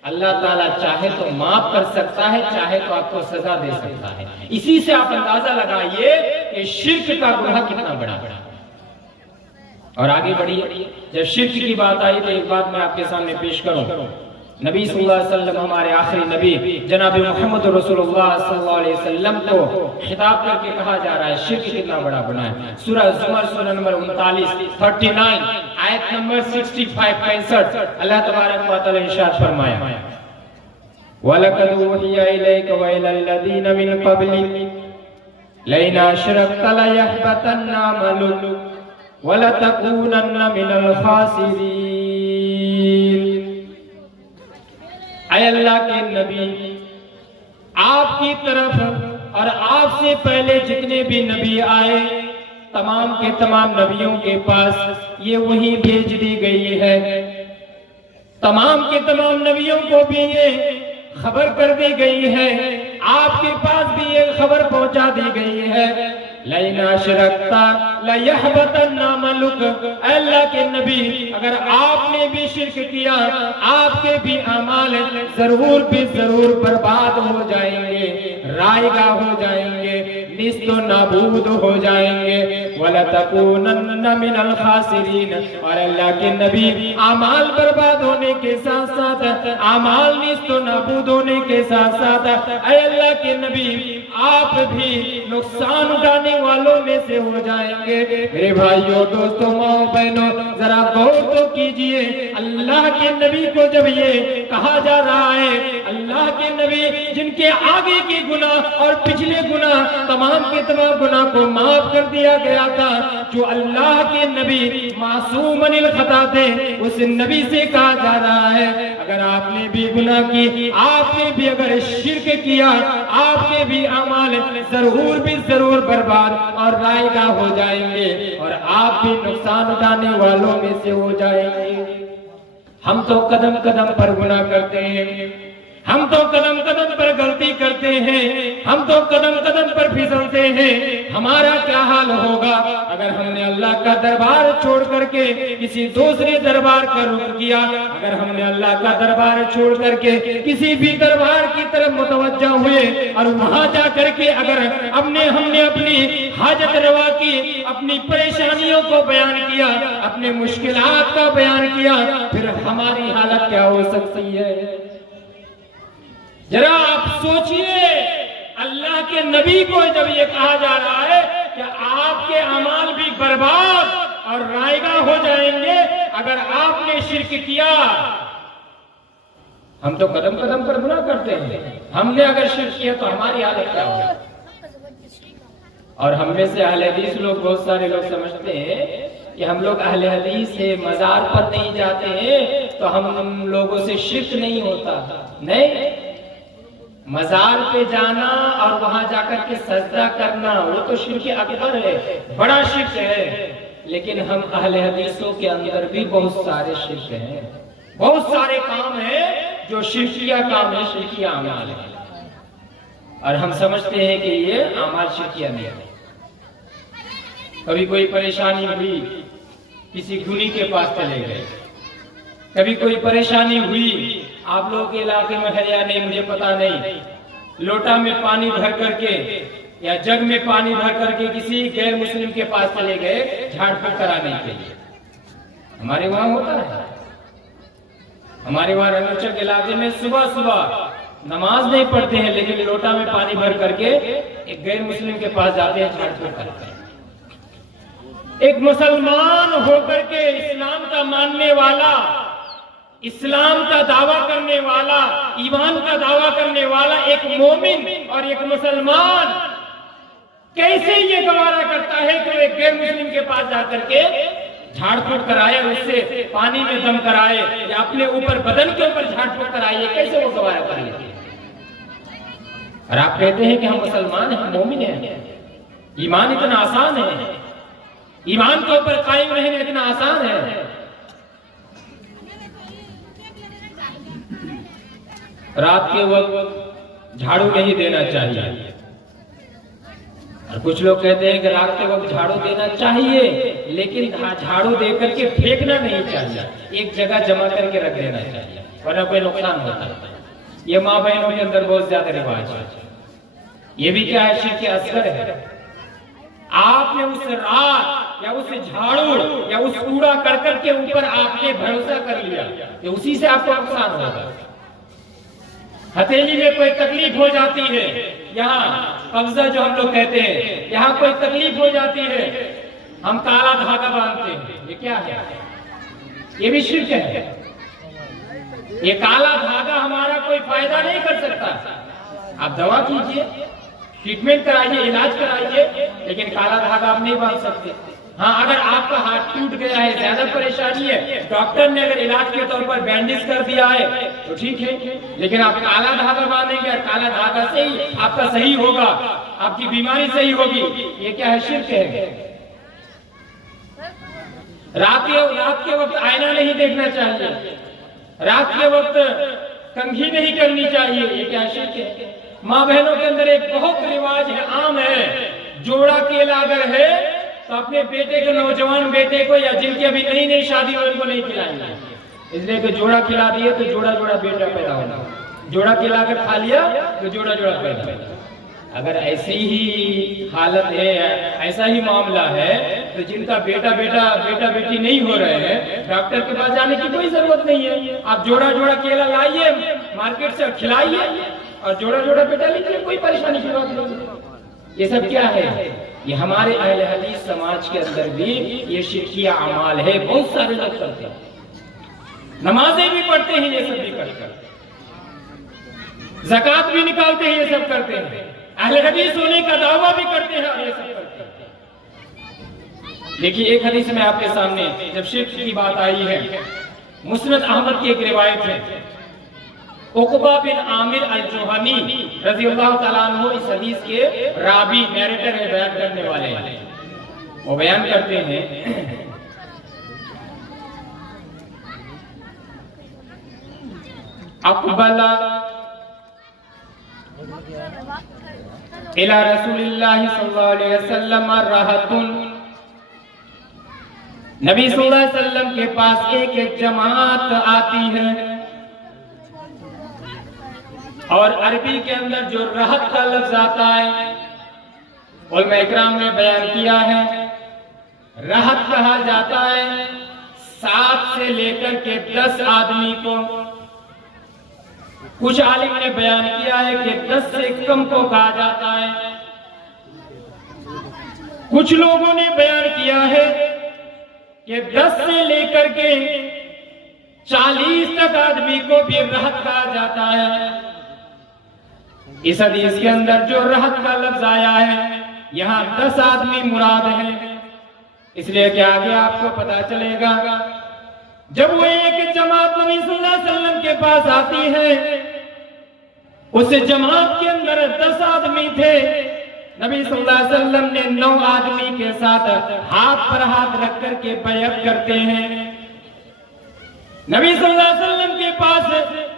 अल्लाह ताला चाहे तो माफ कर सकता है, चाहे तो आपको सजा दे सकता है। इसी से आप अंदाजा लगाइए कि शिर्क का गुनाह कितना बड़ा बड़ा। और आगे बढ़िए, जब शिर्क की बात आई तो एक बात मैं आपके सामने पेश करूं। नबी सल्लल्लाहु अलैहि वसल्लम, हमारे आखिरी नबी जनाब मोहम्मद रसूलुल्लाह सल्लल्लाहु अलैहि वसल्लम को खिताब करके कहा जा रहा है शिर्क कितना बड़ा गुनाह है। सूरह ज़ुमर सूरह नंबर 39 आयत नंबर 65 अल्लाह तबारक व तआला इरशाद फरमाया, वलक़द उहिया इलैका व इलल लज़ीना मिन क़ब्लिक लइन अशरकत लयहबतन्ना अमलुक व लतकूनन्ना मिनल खासिरीन। ऐ अल्लाह के नबी, आपकी तरफ और आपसे पहले जितने भी नबी आए, तमाम के तमाम नबियों के पास ये वही भेज दी गई है। तमाम के तमाम नबियों को भी ये खबर कर दी गई है, आपके पास भी ये खबर पहुंचा दी गई है, लइन अशरकता लयहबतन्ना अमलुक। अल्लाह के नबी, अगर आपने भी शिर्क किया, आपके भी अमाल जरूर भी जरूर बर्बाद हो जाएंगे, रायगा हो जाएंगे, निस्तो नाबूद हो जाएंगे, वला तकूनन्न मिनल खासिरीन। और अल्लाह के नबी अमाल बर्बाद होने के साथ साथ, अमाल निस्तो नाबूद होने के साथ साथ, ऐ अल्लाह के नबी आप भी नुकसान उठाने वालों में से हो जाएंगे। मेरे भाइयों, दोस्तों, माओ बहनों, जरा गौर तो कीजिए, अल्लाह के नबी को जब ये कहा जा रहा है, अल्लाह के नबी जिनके आगे के गुनाह और पिछले गुनाह तमाम के तमाम गुनाह को माफ कर दिया गया था, जो अल्लाह के नबी मासूम अनिल खता थे, उस नबी से कहा जा रहा है अगर आपने भी गुनाह की, आपने भी अगर शिर्क किया, आपके भी अमाल जरूर बर्बाद और रायगा हो जाएंगे और आप भी नुकसान उठाने वालों में से हो जाएंगे। हम तो कदम कदम पर गुनाह करते हैं, हम तो कदम कदम पर गलती करते हैं, हम तो कदम कदम पर फिसलते हैं। हमारा क्या हाल होगा अगर हमने अल्लाह का दरबार छोड़ करके किसी दूसरे दरबार का रुख किया, अगर हमने अल्लाह का दरबार छोड़ करके किसी भी दरबार की तरफ मुतवज्जा हुए और वहां जा करके अगर हमने अपनी हाजत रवा की, अपनी परेशानियों को बयान किया, अपने मुश्किलात का बयान किया, फिर हमारी हालत क्या हो सकती है? जरा आप सोचिए, अल्लाह के नबी को जब ये कहा जा रहा है कि आपके अमाल भी बर्बाद और रायगा हो जाएंगे अगर आपने शिर्क किया। हम तो कदम कदम पर गुनाह करते हैं, हमने अगर शिर्क किया तो हमारी हालत क्या होगी? और हम में से अहले हदीस लोग, बहुत सारे लोग समझते हैं कि हम लोग अहले हदीस है, मजार पर नहीं जाते हैं तो हम लोगों से शिर्क नहीं होता। नहीं, मजार पे जाना और वहां जाकर के सजदा करना वो तो शिर्क अकबर है, बड़ा शिर्क है। लेकिन हम अहले हदीसों के अंदर भी बहुत सारे शिर्क हैं, बहुत सारे काम हैं जो शिर्किया काम है, शिर्किया अमाल है, और हम समझते हैं कि ये अमाल शिर्किया नहीं है। कभी कोई परेशानी हुई, किसी गुनी के पास चले गए, कभी कोई परेशानी हुई, आप लोगों के इलाके में है या नहीं मुझे पता नहीं, लोटा में पानी भर करके या जग में पानी भर करके किसी गैर मुस्लिम के पास चले गए झाड़ फूक कराने के लिए। हमारे वहां होता है, हमारे वहां रंगचक इलाके में सुबह सुबह नमाज नहीं पढ़ते हैं लेकिन लोटा में पानी भर करके एक गैर मुस्लिम के पास जाते हैं, झाड़ फूक करते हैं। एक मुसलमान होकर के इस्लाम का मानने वाला, इस्लाम का दावा करने वाला, ईमान का दावा करने वाला एक मोमिन और एक मुसलमान कैसे ये गवारा करता है कि एक गैर मुस्लिम के पास जाकर के झाड़ फूक कराए, उससे पानी में दम कराए या अपने ऊपर बदन के ऊपर झाड़ फूक कराए, कैसे वो गवारा कर लेते हैं? और आप कहते हैं कि हम मुसलमान हैं, मोमिन हैं। ईमान इतना आसान है, ईमान के ऊपर कायम रहना इतना आसान है। रात के वक्त झाड़ू नहीं देना चाहिए, और कुछ लोग कहते हैं कि रात के वक्त झाड़ू देना चाहिए लेकिन झाड़ू दे करके फेंकना नहीं चाहिए, एक जगह जमा करके रख देना चाहिए वरना कोई नुकसान होता है। ये माँ बहनों के अंदर बहुत ज्यादा रिवाज है। ये भी क्या है? शिर्क असगर है। आपने उस रात या उस झाड़ू या उस कूड़ा करकट के ऊपर आपने भरोसा कर लिया कि उसी से आपको नुकसान होगा। हथेली में कोई तकलीफ हो जाती है, यहाँ कब्जा जो हम लोग कहते हैं, यहाँ कोई तकलीफ हो जाती है, हम काला धागा बांधते हैं। ये क्या है? ये भी शिर्क है। ये काला धागा हमारा कोई फायदा नहीं कर सकता। आप दवा कीजिए, ट्रीटमेंट कराइए, इलाज कराइए, लेकिन काला धागा आप नहीं बांध सकते। हाँ, अगर आपका हाथ टूट गया है, ज्यादा परेशानी है, डॉक्टर ने अगर इलाज के तौर पर बैंडेज कर दिया है तो ठीक है, लेकिन आप काला धागा बांधेंगे और काला धागा से ही आपका सही होगा, आपकी बीमारी सही होगी, ये क्या है? शिर्क है। रात के वक्त आईना नहीं देखना चाहिए, रात के वक्त कंघी नहीं करनी चाहिए, ये क्या? शिर्क है। माँ बहनों के अंदर एक बहुत रिवाज है, आम है, जोड़ा केला अगर है तो अपने बेटे को, नौजवान बेटे को या जिनकी अभी नई नई शादी हो उनको नहीं खिलाएंगे, इसलिए कि जोड़ा खिला दिए तो जोड़ा जोड़ा बेटा पैदा होगा, जोड़ा केला अगर खा लिया तो जोड़ा जोड़ा पैदा। अगर ऐसी ही हालत है, ऐसा ही मामला है, तो जिनका बेटा बेटी नहीं हो रहे हैं, डॉक्टर के पास जाने की कोई जरूरत नहीं है। आप जोड़ा जोड़ा केला लाइए मार्केट से, खिलाइए और जोड़ा जोड़ा बेटा लीजिए, कोई परेशानी की बात नहीं। ये सब क्या है? ये हमारे अहले हदीस समाज के अंदर भी ये शिरकिया अमाल है, बहुत सारे लोग करते हैं, नमाजें भी पढ़ते हैं, ये सब भी करते हैं, ज़कात भी निकालते हैं, ये सब करते हैं, अहले हदीस होने का दावा भी करते हैं और ये सब करते हैं। देखिए एक हदीस में आपके सामने जब शिर्क की बात आई है, मुस्नद अहमद की एक रिवायत है, उक़बा बिन आमिर अल-जुहनी रज़ियल्लाहु ताला अन्हु इस हदीस के रावी नैरेटर है, बयान करने वाले हैं। वो बयान करते हैं अक़बला इला रसूलिल्लाहि सल्लल्लाहु अलैहि वसल्लम रहतुन, नबी सल्लल्लाहु अलैहि वसल्लम के पास एक जमात आती है, और अरबी के अंदर जो रहत का लफ्ज आता है, उलमा इकराम ने बयान किया है, रहत कहा जाता है 7 से लेकर के 10 आदमी को। कुछ आलिम ने बयान किया है कि 10 से कम को कहा जाता है। कुछ लोगों ने बयान किया है कि 10 से लेकर के 40 तक आदमी को भी रहत कहा जाता है। इस हदीस के अंदर जो रहत का लफ्ज आया है, यहाँ 10 आदमी मुराद है, इसलिए कि आगे आपको पता चलेगा। जब वो एक जमात नबी सल्लल्लाहु अलैहि वसल्लम के पास आती है, उस जमात के अंदर 10 आदमी थे, नबी सल्लल्लाहु अलैहि वसल्लम ने 9 आदमी के साथ हाथ पर हाथ रख करके बैअत करते हैं। नबी सल्लल्लाहु अलैहि वसल्लम के पास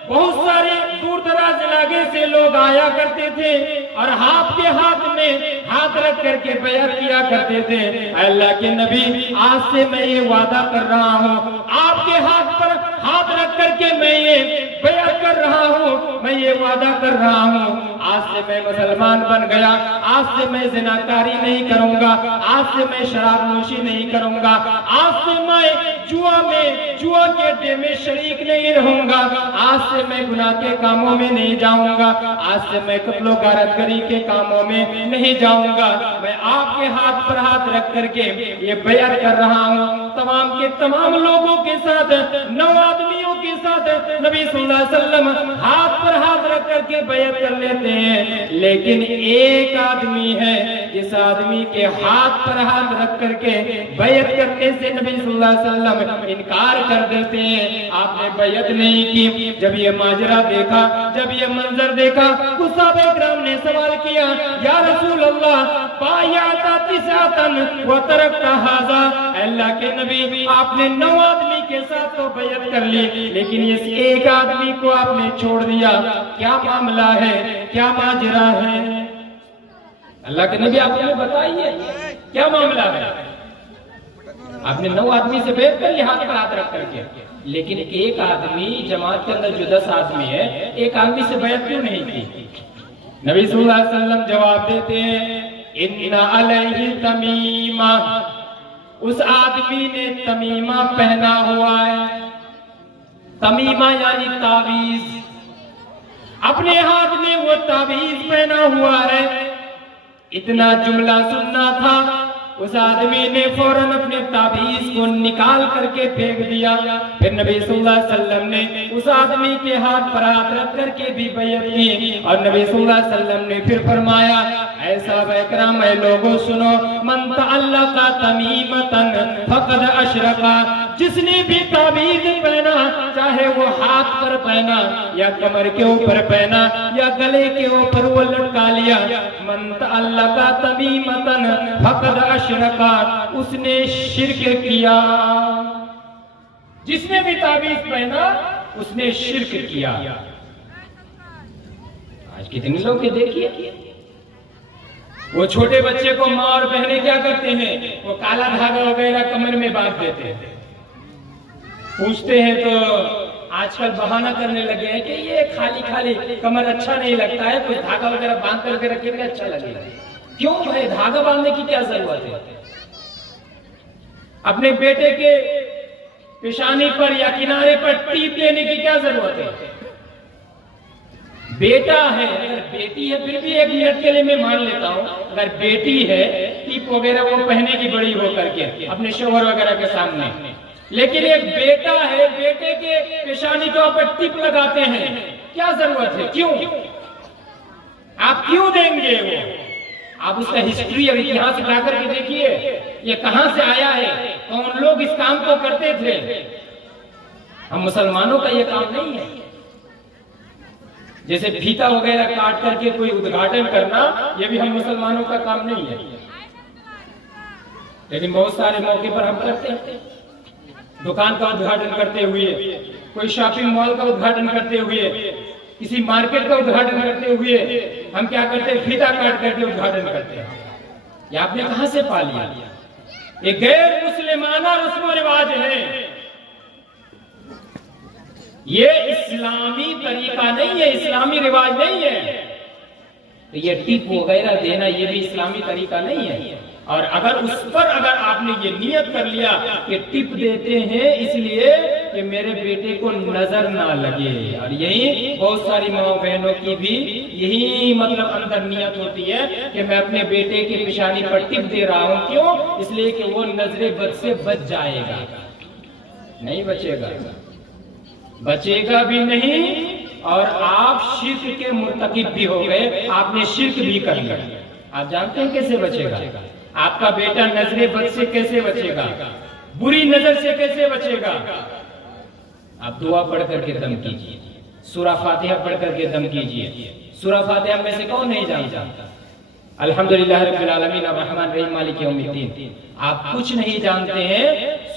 बहुत सारे दूर दराज इलाके से लोग आया करते थे और हाथ के हाथ में हाथ रख करके बैअत किया करते थे। अल्लाह के नबी, आज से मैं ये वादा कर रहा हूँ, आपके हाथ पर हाथ रख करके मैं ये बैअत कर रहा हूँ, मैं ये वादा कर रहा हूँ, आज से मैं मुसलमान बन गया, आज से मैं ज़िनाकारी नहीं करूंगा, आज से मैं शराब नोशी नहीं करूंगा, आज से मैं जुआ के अड्डे में शरीक नहीं रहूंगा, आज से मैं गुनाह के कामों में नहीं जाऊंगा, आज से मैं कत्लो गारतगरी के कामों में नहीं जाऊंगा। मैं आपके हाथ पर हाथ रख करके ये बैअत कर रहा हूँ। तमाम के तमाम लोगों के साथ, 9 आदमियों के साथ नबी सल्लल्लाहु अलैहि वसल्लम हाथ पर हाथ रख करके बैअत कर लेते हैं, लेकिन एक आदमी है जिस आदमी के हाथ पर हाथ रख करके बैअत करने से नबी सल्लल्लाहु अलैहि वसल्लम इनकार कर देते हैं, आपने बैअत नहीं की। जब ये माजरा देखा, जब ये मंजर देखा, कुछ सहाबा इकराम ने सवाल किया, या रसूल अल्लाह, बायअता तिसातन व तरकता हाज़ा, अल्लाह के नबी, आपने 9 आदमी के साथ तो बैअत कर ली, लेकिन इस एक आदमी को आपने छोड़ दिया, क्या मामला है, क्या माजरा है? अल्लाह के नबी आप हमें बताइए क्या मामला है। आपने 9 आदमी से बैत कर ली हाथ पर हाथ रख करके, लेकिन एक आदमी जमात के अंदर जो 10 आदमी है, एक आदमी से बैत क्यों नहीं की? नबी सल्लल्लाहु अलैहि वसल्लम जवाब देते हैं, इन्ना अलैहि तमीमा, उस आदमी ने तमीमा पहना हुआ है। तमीमा यानी तावीज, अपने हाथ में वो तावीज पहना हुआ है। इतना जुमला सुनना था, उस आदमी ने फौरन अपने ताबीज को निकाल करके फेंक दिया। फिर नबी सल्लल्लाहु अलैहि वसल्लम ने उस आदमी के हाथ पर हाथ रख करके भी बैअत की, और नबी सल्लल्लाहु अलैहि वसल्लम ने फिर फरमाया, ऐसा बैकराम है, लोगों सुनो, मन तअल्लक़ा तमीमतन फक़द अशरका, जिसने भी ताबीज पहना, चाहे वो हाथ पर पहना या कमर के ऊपर पहना या गले के ऊपर वो लटका लिया, मन तअल्लक़ा तमीमतन फक़द अशरका, उसने शिर्क किया। जिसने भी ताबीज पहना उसने शिर्क किया। आज कितने लोग के देखिए, वो छोटे बच्चे को माँ और बहनें क्या करते हैं, वो काला धागा वगैरह कमर में बांध देते हैं। पूछते हैं तो आजकल बहाना करने लगे हैं कि ये खाली खाली कमर अच्छा नहीं लगता है, कुछ धागा वगैरह बांध करके रखेंगे अच्छा लगेगा। क्यों भाई, धागा बांधने की क्या जरूरत है? अपने बेटे के पेशानी पर या किनारे पर टीप देने की क्या जरूरत है? बेटा है, अगर बेटी है फिर भी 1 मिनट के लिए मैं मान लेता हूं, अगर बेटी है टीप वगैरह वो पहने की बड़ी हो करके अपने शोहर वगैरह के सामने, लेकिन एक बेटा है, बेटे के पेशानी के ऊपर टिप लगाते हैं, क्या जरूरत है? क्यों? आप क्यों देंगे वो? आप उसका हिस्ट्री और इतिहास उठा करके देखिए, ये कहां से आया है, कौन लोग इस काम को करते थे। हम मुसलमानों का ये काम नहीं है। जैसे फीता वगैरह काट करके कोई उद्घाटन करना, ये भी हम मुसलमानों का काम नहीं है, लेकिन बहुत सारे मौके पर हम करते हैं। दुकान का उद्घाटन करते हुए, कोई शॉपिंग मॉल का उद्घाटन करते हुए, किसी मार्केट का उद्घाटन करते हुए हम क्या करते हैं? फीता काट करके उद्घाटन करते हैं। ये आपने कहां से पा लिया? ये गैर मुसलमाना रस्म रिवाज है, ये इस्लामी तरीका नहीं है, इस्लामी रिवाज नहीं है। तो ये टिप वगैरह देना ये भी इस्लामी तरीका नहीं है। और अगर उस पर अगर आपने ये नियत कर लिया कि टिप देते हैं इसलिए कि मेरे बेटे को नजर ना लगे, और यही बहुत सारी माँ बहनों की भी यही मतलब अंदर नियत होती है कि मैं अपने बेटे की पेशानी पर टिप दे रहा हूँ, क्यों? इसलिए कि वो नजरे बद से बच जाएगा। नहीं बचेगा, बचेगा भी नहीं, और आप शिर्क के मुर्तकिब भी हो गए, आपने शिर्क भी कर लिया। आप जानते हैं कैसे बचेगा? आपका बेटा नजरे बद से कैसे बचेगा, बुरी नजर से कैसे बचेगा? आप दुआ पढ़ करके दम कीजिए, सूरा फातिहा पढ़ करके दम कीजिए। सूरा फातिहा में से कौन नहीं जानता? अल्हम्दुलिल्लाह रब्बिल आलमीन अर्रहमान रहीम मालिक यौमिद्दीन। आप कुछ नहीं जानते हैं,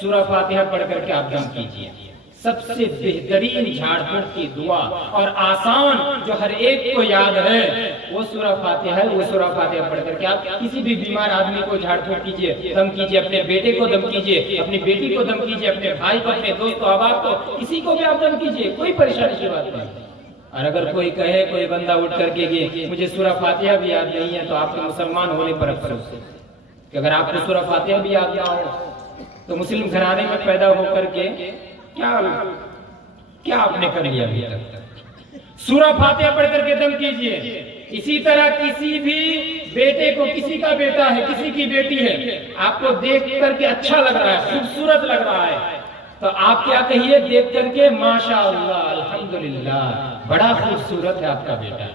सूरा फातिहा पढ़ करके आप दम कीजिए। सबसे बेहतरीन झाड़ फूक की दुआ और आसान जो हर एक को याद है वो सूरा फातिहा है। वो सूरा फातिहा पढ़ करके आप किसी भी बीमार आदमी को झाड़ फूक कीजिए, दम कीजिए, अपने बेटे को दम कीजिए, अपनी बेटी को दम कीजिए, अपने भाई को, अपने दोस्त को, अहबाब को, किसी को भी आप दम कीजिए, कोई परेशानी की बात नहीं। और अगर कोई कहे, कोई बंदा उठ करके कि मुझे सूरा फातिहा भी याद नहीं है, तो आपके मुसलमान होने पर अफसोस है कि अगर आपको सूरा फातिहा भी याद ना हो तो मुस्लिम घराने में पैदा होकर के क्या आपने कर लिया अभी तक? सूरा फातिहा पढ़ करके दम कीजिए। इसी तरह किसी भी बेटे को, किसी का बेटा है, किसी की बेटी है, आपको देख करके अच्छा लग रहा है, खूबसूरत लग रहा है, तो आप क्या कहिए देख करके? माशाअल्लाह, अल्हम्दुलिल्लाह, बड़ा खूबसूरत है आपका बेटा,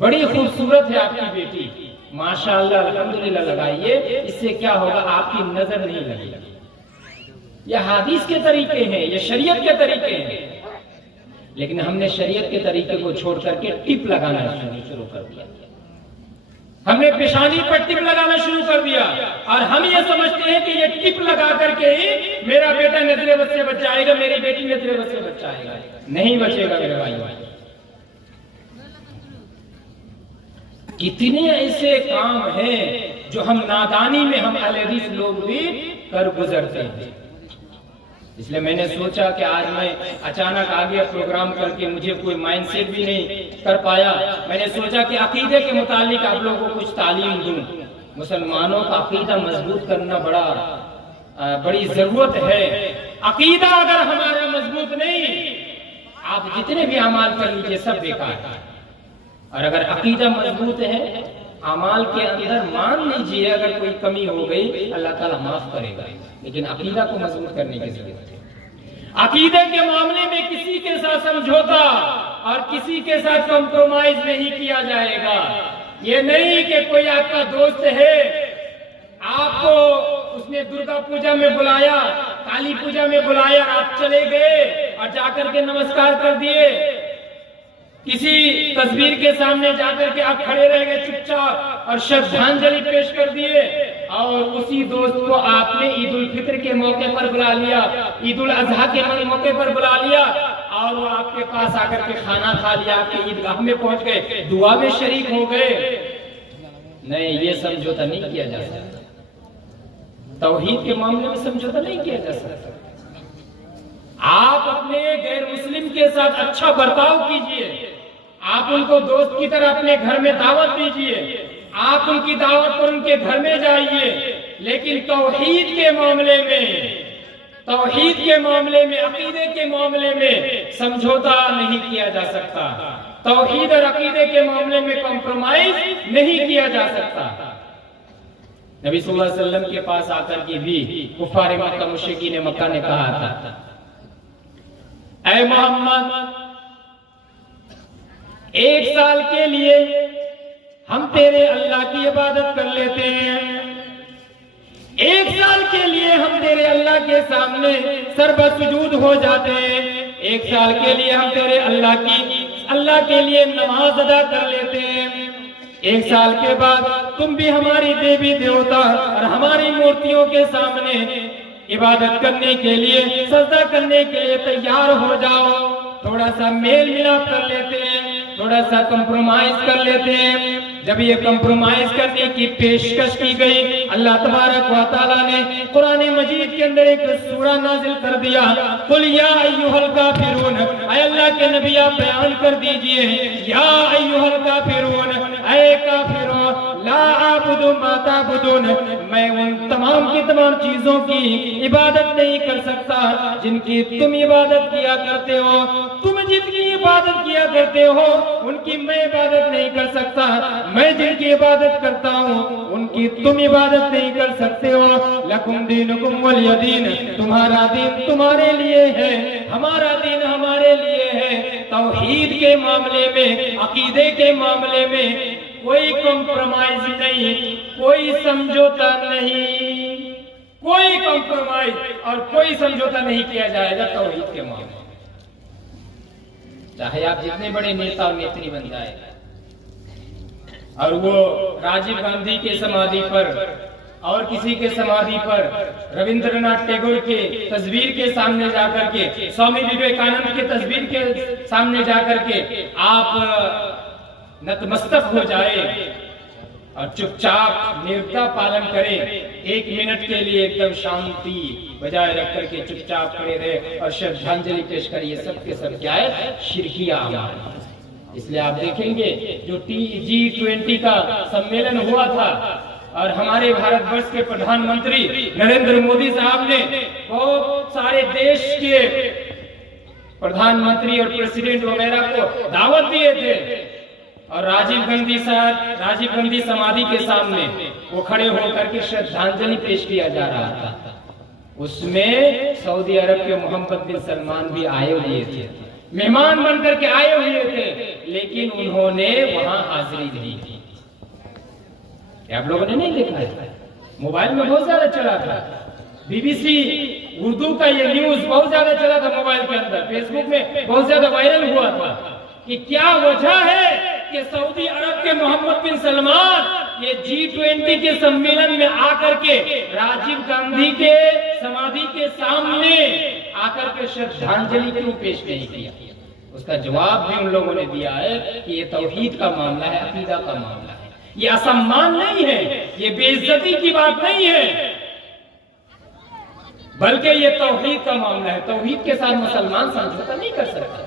बड़ी खूबसूरत है आपकी बेटी, माशाअल्लाह अल्हम्दुलिल्लाह लगाइए। इससे क्या होगा? आपकी नजर नहीं लगेगी। यह हदीस के तरीके हैं, ये शरीयत के तरीके हैं, लेकिन हमने शरीयत के तरीके को छोड़ करके टिप लगाना शुरू कर दिया। हमने पेशानी पर टिप लगाना शुरू कर दिया, और हम ये समझते हैं कि ये टिप लगा करके ही मेरा बेटा नजरे बद से बच जाएगा, मेरी बेटी नजरे बद से बच जाएगा। नहीं बचेगा मेरे भाई। कितने ऐसे काम हैं जो हम नादानी में, हम अहले-हदीस लोग भी कर गुजरते हैं। इसलिए मैंने सोचा कि आज मैं अचानक आ गया प्रोग्राम करके, मुझे कोई माइंड सेट भी नहीं कर पाया। मैंने सोचा कि अकीदे के मुतालिक आप लोगों को कुछ तालीम दूं। मुसलमानों का अकीदा मजबूत करना बड़ी जरूरत है। अकीदा अगर हमारा मजबूत नहीं, आप जितने भी अमाल कर लीजिए सब बेकार है। और अगर अकीदा मजबूत है, अमाल के अंदर मान लीजिए अगर कोई कमी हो गई, अल्लाह ताला माफ करेगा, लेकिन अकीदा को मजबूत करने की जरूरत है। अकीदे के मामले में किसी के साथ समझौता और किसी के साथ कॉम्प्रोमाइज नहीं किया जाएगा। ये नहीं कि कोई आपका दोस्त है, आपको उसने दुर्गा पूजा में बुलाया, काली पूजा में बुलाया, आप चले गए और जाकर के नमस्कार कर दिए, किसी तस्वीर के सामने जाकर के आप खड़े रह गए चुपचाप और श्रद्धांजलि पेश कर दिए, और उसी दोस्त को आपने ईद उल फित्र के मौके पर बुला लिया, ईद उल अजहा के मौके पर बुला लिया, और वो आपके पास आकर के खाना खा लिया, आपके ईदगाह में पहुंच गए, दुआ में शरीक हो गए। नहीं, ये समझौता नहीं किया जा सकता। तौहीद के मामले में समझौता नहीं किया जा सकता। आप अपने गैर मुस्लिम के साथ अच्छा बर्ताव कीजिए, आप उनको दोस्त की तरह अपने घर में दावत दीजिए, आप उनकी दावत पर उनके घर में जाइए, लेकिन तौहीद के मामले में, तौहीद के मामले में, अकीदे के मामले में समझौता नहीं किया जा सकता। तौहीद और अकीदे के मामले में कॉम्प्रोमाइज नहीं किया जा सकता। नबी सल्लल्लाहु अलैहि वसल्लम के पास आकर के भी कुफार मक्का मुशरिकीन मक्का ने कहा था, ऐ मोहम्मद, 1 साल के लिए हम तेरे अल्लाह की इबादत कर लेते हैं, 1 साल के लिए हम तेरे अल्लाह के सामने सर्वसुजूद हो जाते हैं, 1 साल के लिए हम तेरे अल्लाह के लिए नमाज अदा कर लेते हैं, 1 साल के बाद तुम भी हमारी देवी देवता और हमारी मूर्तियों के सामने इबादत करने के लिए, सजदा करने के लिए तैयार हो जाओ। थोड़ा सा मेल मिलाप कर लेते हैं, थोड़ा सा कंप्रोमाइज कर लेते हैं। जब ये कंप्रोमाइज करने की पेशकश की गई, अल्लाह तबारक व तआला ने कुरान मजीद के अंदर एक सूरा नाजिल कर दिया, कुल या अय्युहल काफिरून, ऐ अल्लाह के नबी आप बयान कर दीजिए, या अय्युहल काफिरून, ऐ काफिरों, ला आबुदु मा ताबुदून, मैं उन तमाम की तमाम चीजों की इबादत नहीं कर सकता जिनकी तुम इबादत किया करते हो। तुम जिनकी इबादत किया करते हो उनकी मैं इबादत नहीं कर सकता, मैं जिनकी इबादत करता हूँ उनकी तुम इबादत नहीं कर सकते हो। लकुम दीनुकुम वलिय दीन, तुम्हारा दीन तुम्हारे लिए है, हमारा दीन हमारे लिए है। तौहीद के मामले में, अकीदे के मामले में कोई कॉम्प्रोमाइज नहीं, कोई समझौता नहीं, कोई कॉम्प्रोमाइज और कोई समझौता नहीं किया जाएगा तौहीद के मामले में। चाहे आप जितने बड़े नेता और नेत्री बन जाए, और वो राजीव गांधी के समाधि पर और किसी के समाधि पर, रविंद्रनाथ टैगोर के तस्वीर के सामने जाकर के, स्वामी विवेकानंद के तस्वीर के सामने जाकर के आप नतमस्तक हो जाए और चुपचाप निर्भयता पालन करें, 1 मिनट के लिए एकदम शांति बजाय रख करके चुपचाप खड़े रहे और श्रद्धांजलि पेश करें, ये सब के सब क्या है? शिरकिया अमाल। इसलिए आप देखेंगे जो G20 का सम्मेलन हुआ था और हमारे भारतवर्ष के प्रधानमंत्री नरेंद्र मोदी साहब ने बहुत सारे देश के प्रधानमंत्री और प्रेसिडेंट वगैरह को दावत दिए थे, और राजीव गांधी समाधि के सामने वो खड़े होकर के श्रद्धांजलि पेश किया जा रहा था। उसमें सऊदी अरब के मोहम्मद बिन सलमान भी आए हुए थे, मेहमान बनकर के आए हुए थे, लेकिन उन्होंने वहां हाजिरी दी थी। आप लोगों ने नहीं देखा है? मोबाइल में बहुत ज्यादा चला था, BBC उर्दू का ये न्यूज बहुत ज्यादा चला था मोबाइल के अंदर, फेसबुक में बहुत ज्यादा वायरल हुआ था कि क्या वजह है कि सऊदी अरब के मोहम्मद बिन सलमान ये G20 के सम्मेलन में आकर के राजीव गांधी के समाधि के सामने आकर के श्रद्धांजलि क्यों पेश नहीं किया? उसका जवाब भी उन लोगों ने दिया है कि ये तौहीद का मामला है, अकीदा का मामला है, ये असम्मान नहीं है, ये बेइज्जती की बात नहीं है, बल्कि ये तौहीद का मामला है। तौहीद के साथ मुसलमान समझौता नहीं कर सकता।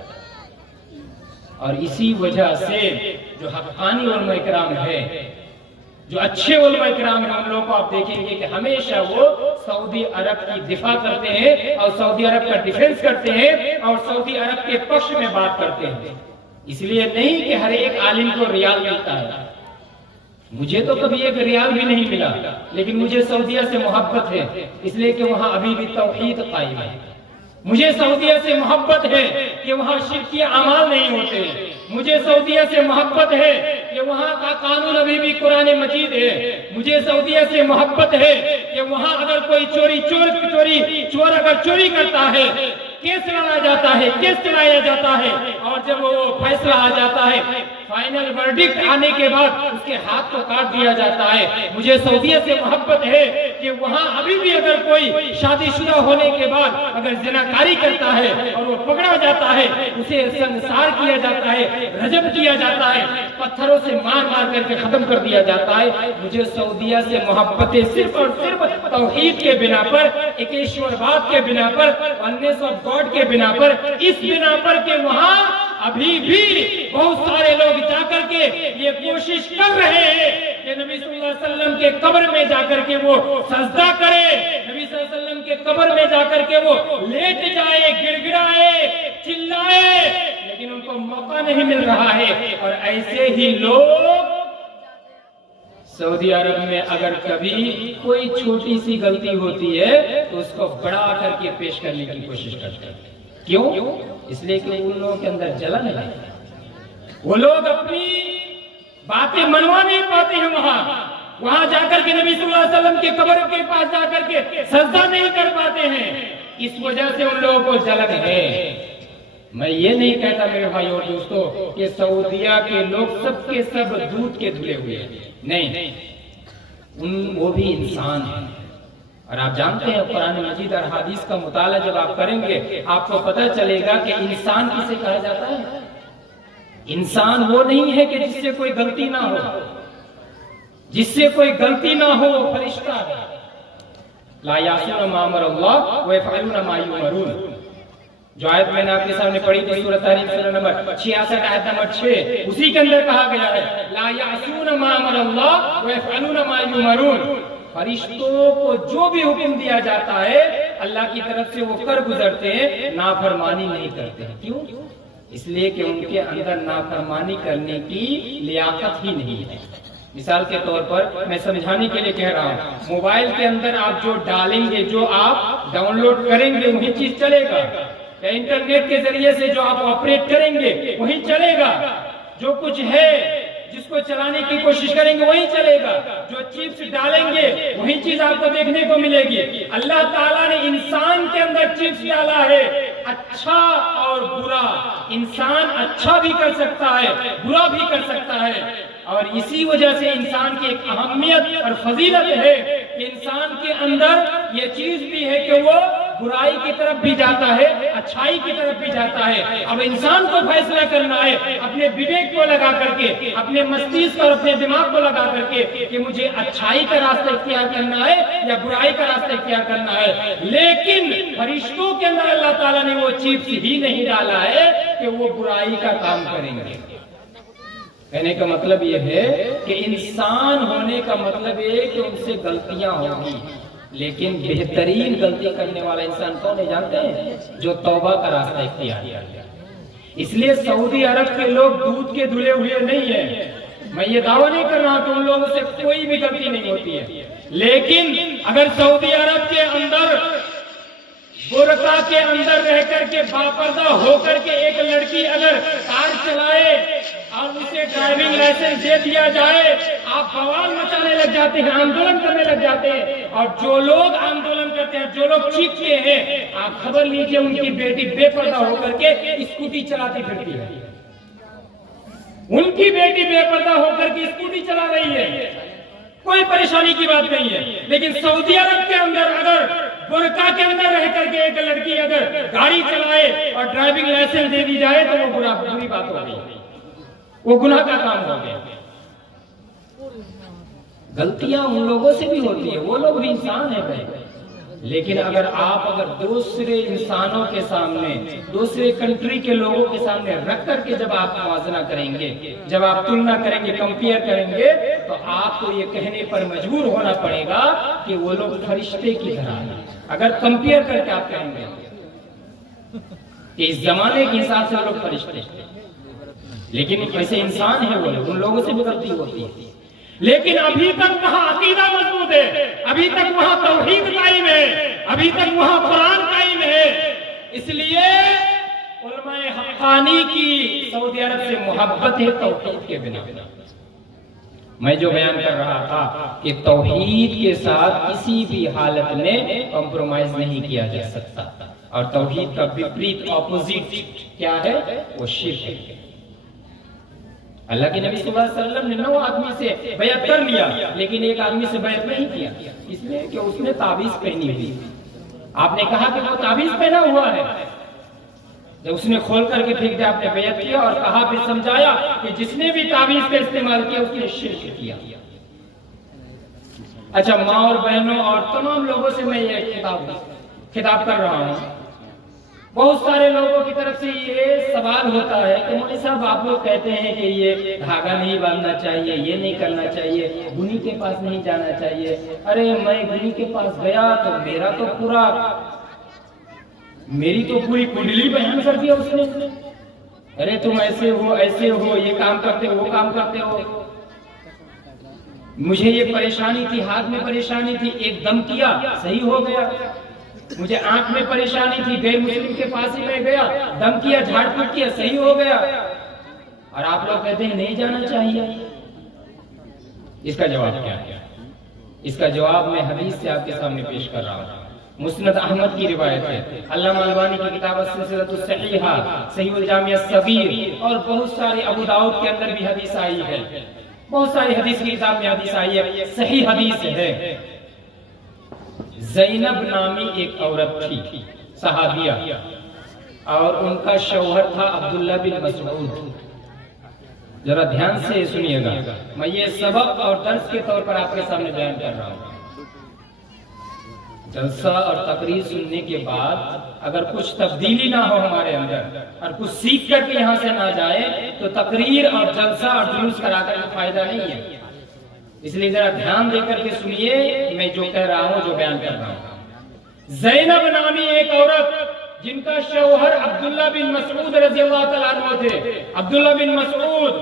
और इसी वजह से जो हक़ानी उलमा इकराम है, जो अच्छे उलमा इकराम है, उन लोगों को आप देखेंगे कि हमेशा वो सऊदी अरब की दिफा करते हैं और सऊदी अरब का डिफेंस करते हैं और सऊदी अरब के पक्ष में बात करते हैं। इसलिए नहीं कि हर एक आलिम को रियाल मिलता है, मुझे तो कभी एक रियाल भी नहीं मिला, लेकिन मुझे सऊदीया से मोहब्बत है, इसलिए कि वहां अभी भी तौहीद कायम है। मुझे सऊदीया से मोहब्बत है कि वहां शिर्की अमाल नहीं होते। मुझे सऊदीया से मोहब्बत है कि वहां का कानून अभी भी कुरान मजीद है। मुझे सऊदीया से मोहब्बत है कि वहां अगर कोई चोर अगर चोरी करता है, केस लड़ा जाता है, केस चलाया जाता है, और जब वो फैसला आ जाता है, फाइनल वर्डिक्ट आने के बाद उसके हाथ को काट दिया जाता है। मुझे सऊदीया से मोहब्बत है कि वहां अभी भी अगर कोई शादीशुदा होने के बाद अगर जिनाकारी करता है और वो पकड़ा जाता है, उसे संसार किया जाता है, रजम किया जाता है, पत्थरों से मार मार करके खत्म कर दिया जाता है। मुझे सऊदीया से मोहब्बत है सिर्फ और सिर्फ तौहीद के बिना पर, एकेश्वरवाद के बिना पर, वननेस ऑफ गॉड के बिना पर, इस बिना पर के वहां अभी भी बहुत सारे लोग जाकर के ये कोशिश कर रहे हैं कि नबी सल्लल्लाहु अलैहि वसल्लम के कब्र में जाकर के वो सजदा करे, नबी सल्लल्लाहु अलैहि वसल्लम के कब्र में जाकर के वो लेट जाए, गिड़गिड़ाए, चिल्लाए, लेकिन उनको मौका नहीं मिल रहा है। और ऐसे ही लोग सऊदी अरब में अगर कभी कोई छोटी सी गलती होती है तो उसको बड़ा करके पेश करने की कोशिश करते हैं। क्यों? इसलिए कि उन लोगों के अंदर जलन है, वो लोग अपनी बातें मनवा नहीं पाते हैं। वहां जाकर के नबी सल्लल्लाहु अलैहि वसल्लम के कब्र के पास जाकर के सजदा नहीं कर पाते हैं, इस वजह से उन लोगों को जलन है। मैं ये नहीं कहता मेरे भाई और दोस्तों कि सऊदिया के लोग सबके सब दूध के धुले हुए हैं, नहीं, वो भी इंसान है। और आप जानते हैं कुरान मजीद और हदीस का मुताला जब आप करेंगे आपको पता चलेगा कि इंसान किसे कहा जाता है। इंसान वो नहीं है कि जिससे कोई गलती ना हो, जिससे कोई गलती ना हो वो फरिश्ता है। ला यासूना मा अमरल्लाह व यफअलूना मा युमरून, जो आयत मैंने आपके सामने पढ़ी थी सूरह तारीख सूरह नंबर 66 आयत नंबर 6, उसी के अंदर कहा गया है ला यासूना मा अमरल्लाह व यफअलूना मा युमरून। फरिश्तों को जो भी हुक्म दिया जाता है अल्लाह की तरफ से वो कर गुजरते हैं, नाफरमानी नहीं करते हैं। क्यों? इसलिए कि उनके अंदर नाफरमानी करने की लियाकत ही नहीं है। मिसाल के तौर पर मैं समझाने के लिए कह रहा हूँ, मोबाइल के अंदर आप जो डालेंगे, जो आप डाउनलोड करेंगे वही चीज चलेगा, या इंटरनेट के जरिए से जो आप ऑपरेट करेंगे वही चलेगा। जो कुछ है जिसको चलाने की कोशिश करेंगे वही चलेगा, जो चिप्स डालेंगे वही चीज आपको देखने को मिलेगी। अल्लाह ताला ने इंसान के अंदर चिप्स डाला है, अच्छा और बुरा। इंसान अच्छा भी कर सकता है, बुरा भी कर सकता है, और इसी वजह से इंसान की एक अहमियत और फजीलत है कि इंसान के अंदर ये चीज भी है कि वो बुराई की तरफ भी जाता है, अच्छाई की तरफ भी जाता है। अब इंसान को फैसला करना है अपने विवेक को लगा करके, अपने मस्तिष्क और अपने दिमाग को लगा करके कि मुझे अच्छाई का रास्ता इख्तियार करना है या बुराई का रास्ता इख्तियार करना है। लेकिन फरिश्तों के अंदर अल्लाह ताला ने वो चिप्स ही नहीं डाला है कि वो बुराई का काम करेंगे। कहने का मतलब ये है कि इंसान होने का मतलब ये कि उनसे गलतियां होगी, लेकिन बेहतरीन गलती करने वाला इंसान कौन है जानते हैं? जो तौबा का रास्ता इख्तियार किया। इसलिए सऊदी अरब के लोग दूध के धुले हुए नहीं है। मैं ये दावा नहीं कर रहा कि उन लोगों से कोई भी गलती नहीं होती है, लेकिन अगर सऊदी अरब के अंदर बुरका के अंदर रह करके बापर्दा होकर के एक लड़की अगर कार चलाए और उसे ड्राइविंग लाइसेंस दे दिया जाए, आप बवाल मचाने लग जाते हैं, आंदोलन करने लग जाते हैं। और जो लोग आंदोलन करते हैं, जो लोग चीखते हैं, आप खबर लीजिए उनकी बेटी बेपर्दा होकर के स्कूटी चलाती फिरती है। उनकी बेटी बेपर्दा होकर के स्कूटी चला रही है, कोई परेशानी की बात नहीं है। लेकिन सऊदी अरब के अंदर अगर बुरका के अंदर रह करके एक लड़की अगर गाड़ी चलाए और ड्राइविंग लाइसेंस दे दी जाए तो वो बुरी बात हो गई, वो गुनाह का काम हो गया। गलतियां उन लोगों से भी होती है, वो लोग भी इंसान है भाई। लेकिन अगर दूसरे इंसानों के सामने, दूसरे कंट्री के लोगों के सामने रख करके जब आप मुआवजा करेंगे, जब आप तुलना करेंगे, कंपेयर करेंगे, तो आपको ये कहने पर मजबूर होना पड़ेगा कि वो लोग फरिश्ते की तरह हैं। अगर कंपेयर करके आप कहेंगे कि इस जमाने के हिसाब से वो लोग फरिश्ते, लेकिन ऐसे इंसान है वो लोग, उन लोगों से भी गलती होती है। लेकिन अभी तक वहां अकीदा मजबूत है, अभी तक वहां तौहीद कायम है, अभी तक वहां कुरान कायम है। इसलिए उलमाए हक्कानी की सऊदी अरब से मोहब्बत है तौहीद के बिना। मैं जो बयान कर रहा था कि तौहीद के साथ किसी भी हालत में कॉम्प्रोमाइज नहीं किया जा सकता, और तौहीद का विपरीत ऑपोजिट क्या है? वो शिर्क है। अल्लाह के नबी सल्लल्लाहु अलैहि वसल्लम ने 9 आदमी से बैत कर लिया, लेकिन एक आदमी से बैत नहीं किया, इसलिए कि उसने ताबीज पहनी हुई। आपने कहा कि वो ताबीज पहना हुआ है, जब उसने खोल करके फेंक दिया, आपने बैत किया और कहा, फिर समझाया कि जिसने भी ताबीज का इस्तेमाल किया उसने शिर्क किया। अच्छा, माँ और बहनों और तमाम लोगों से मैं ये खिताब कर रहा हूँ। बहुत सारे लोगों की तरफ से ये सवाल होता है कि मौलवी साहब, आप लोग कहते हैं कि ये धागा नहीं बांधना चाहिए, ये नहीं करना चाहिए, गुनी के पास नहीं जाना चाहिए। अरे मैं गुनी के पास गया तो मेरी तो पूरी कुंडली बयान कर दिया उसने। अरे तुम ऐसे हो, ये काम करते हो, वो काम करते हो। मुझे ये परेशानी थी, हाथ में परेशानी थी, एक दम किया सही हो गया। मुझे आंख में परेशानी थी, गैर मुस्लिम के पास ही मैं गया, दम किया, झाड़ फूक किया, सही हो गया। और आप लोग कहते हैं नहीं जाना चाहिए। इसका जवाब क्या है? इसका जवाब मैं हदीस से आपके सामने पेश कर रहा हूँ। मुस्नद अहमद की रिवायत है, अल्लामा अलबानी की किताब सिलसिलतुस सहीहा, सहीहुल जामी अस्सगीर और बहुत सारे अबू दाऊद के अंदर भी हदीस आई है। बहुत सारी हदीस की किताब में हदीस आई है, सही हदीस है। ज़ैनब नामी एक औरत थी, सहाबिया, और उनका शौहर था अब्दुल्ला बिन मसऊद। जरा ध्यान से सुनिएगा, मैं ये सबक और दर्स के तौर पर आपके सामने बयान कर रहा हूँ। जलसा और तकरीर सुनने के बाद अगर कुछ तब्दीली ना हो हमारे अंदर और कुछ सीख करके यहाँ से ना जाए तो तकरीर और जलसा और जुलूस कराकर फायदा नहीं है। इसलिए जरा ध्यान देकर के सुनिए मैं जो कह रहा हूँ, जो बयान कर रहा हूँ। ज़ैनब नामी एक औरत जिनका शौहर अब्दुल्ला बिन मसऊद रज़ियल्लाहु तआला अन्हु थे। अब्दुल्ला बिन मसऊद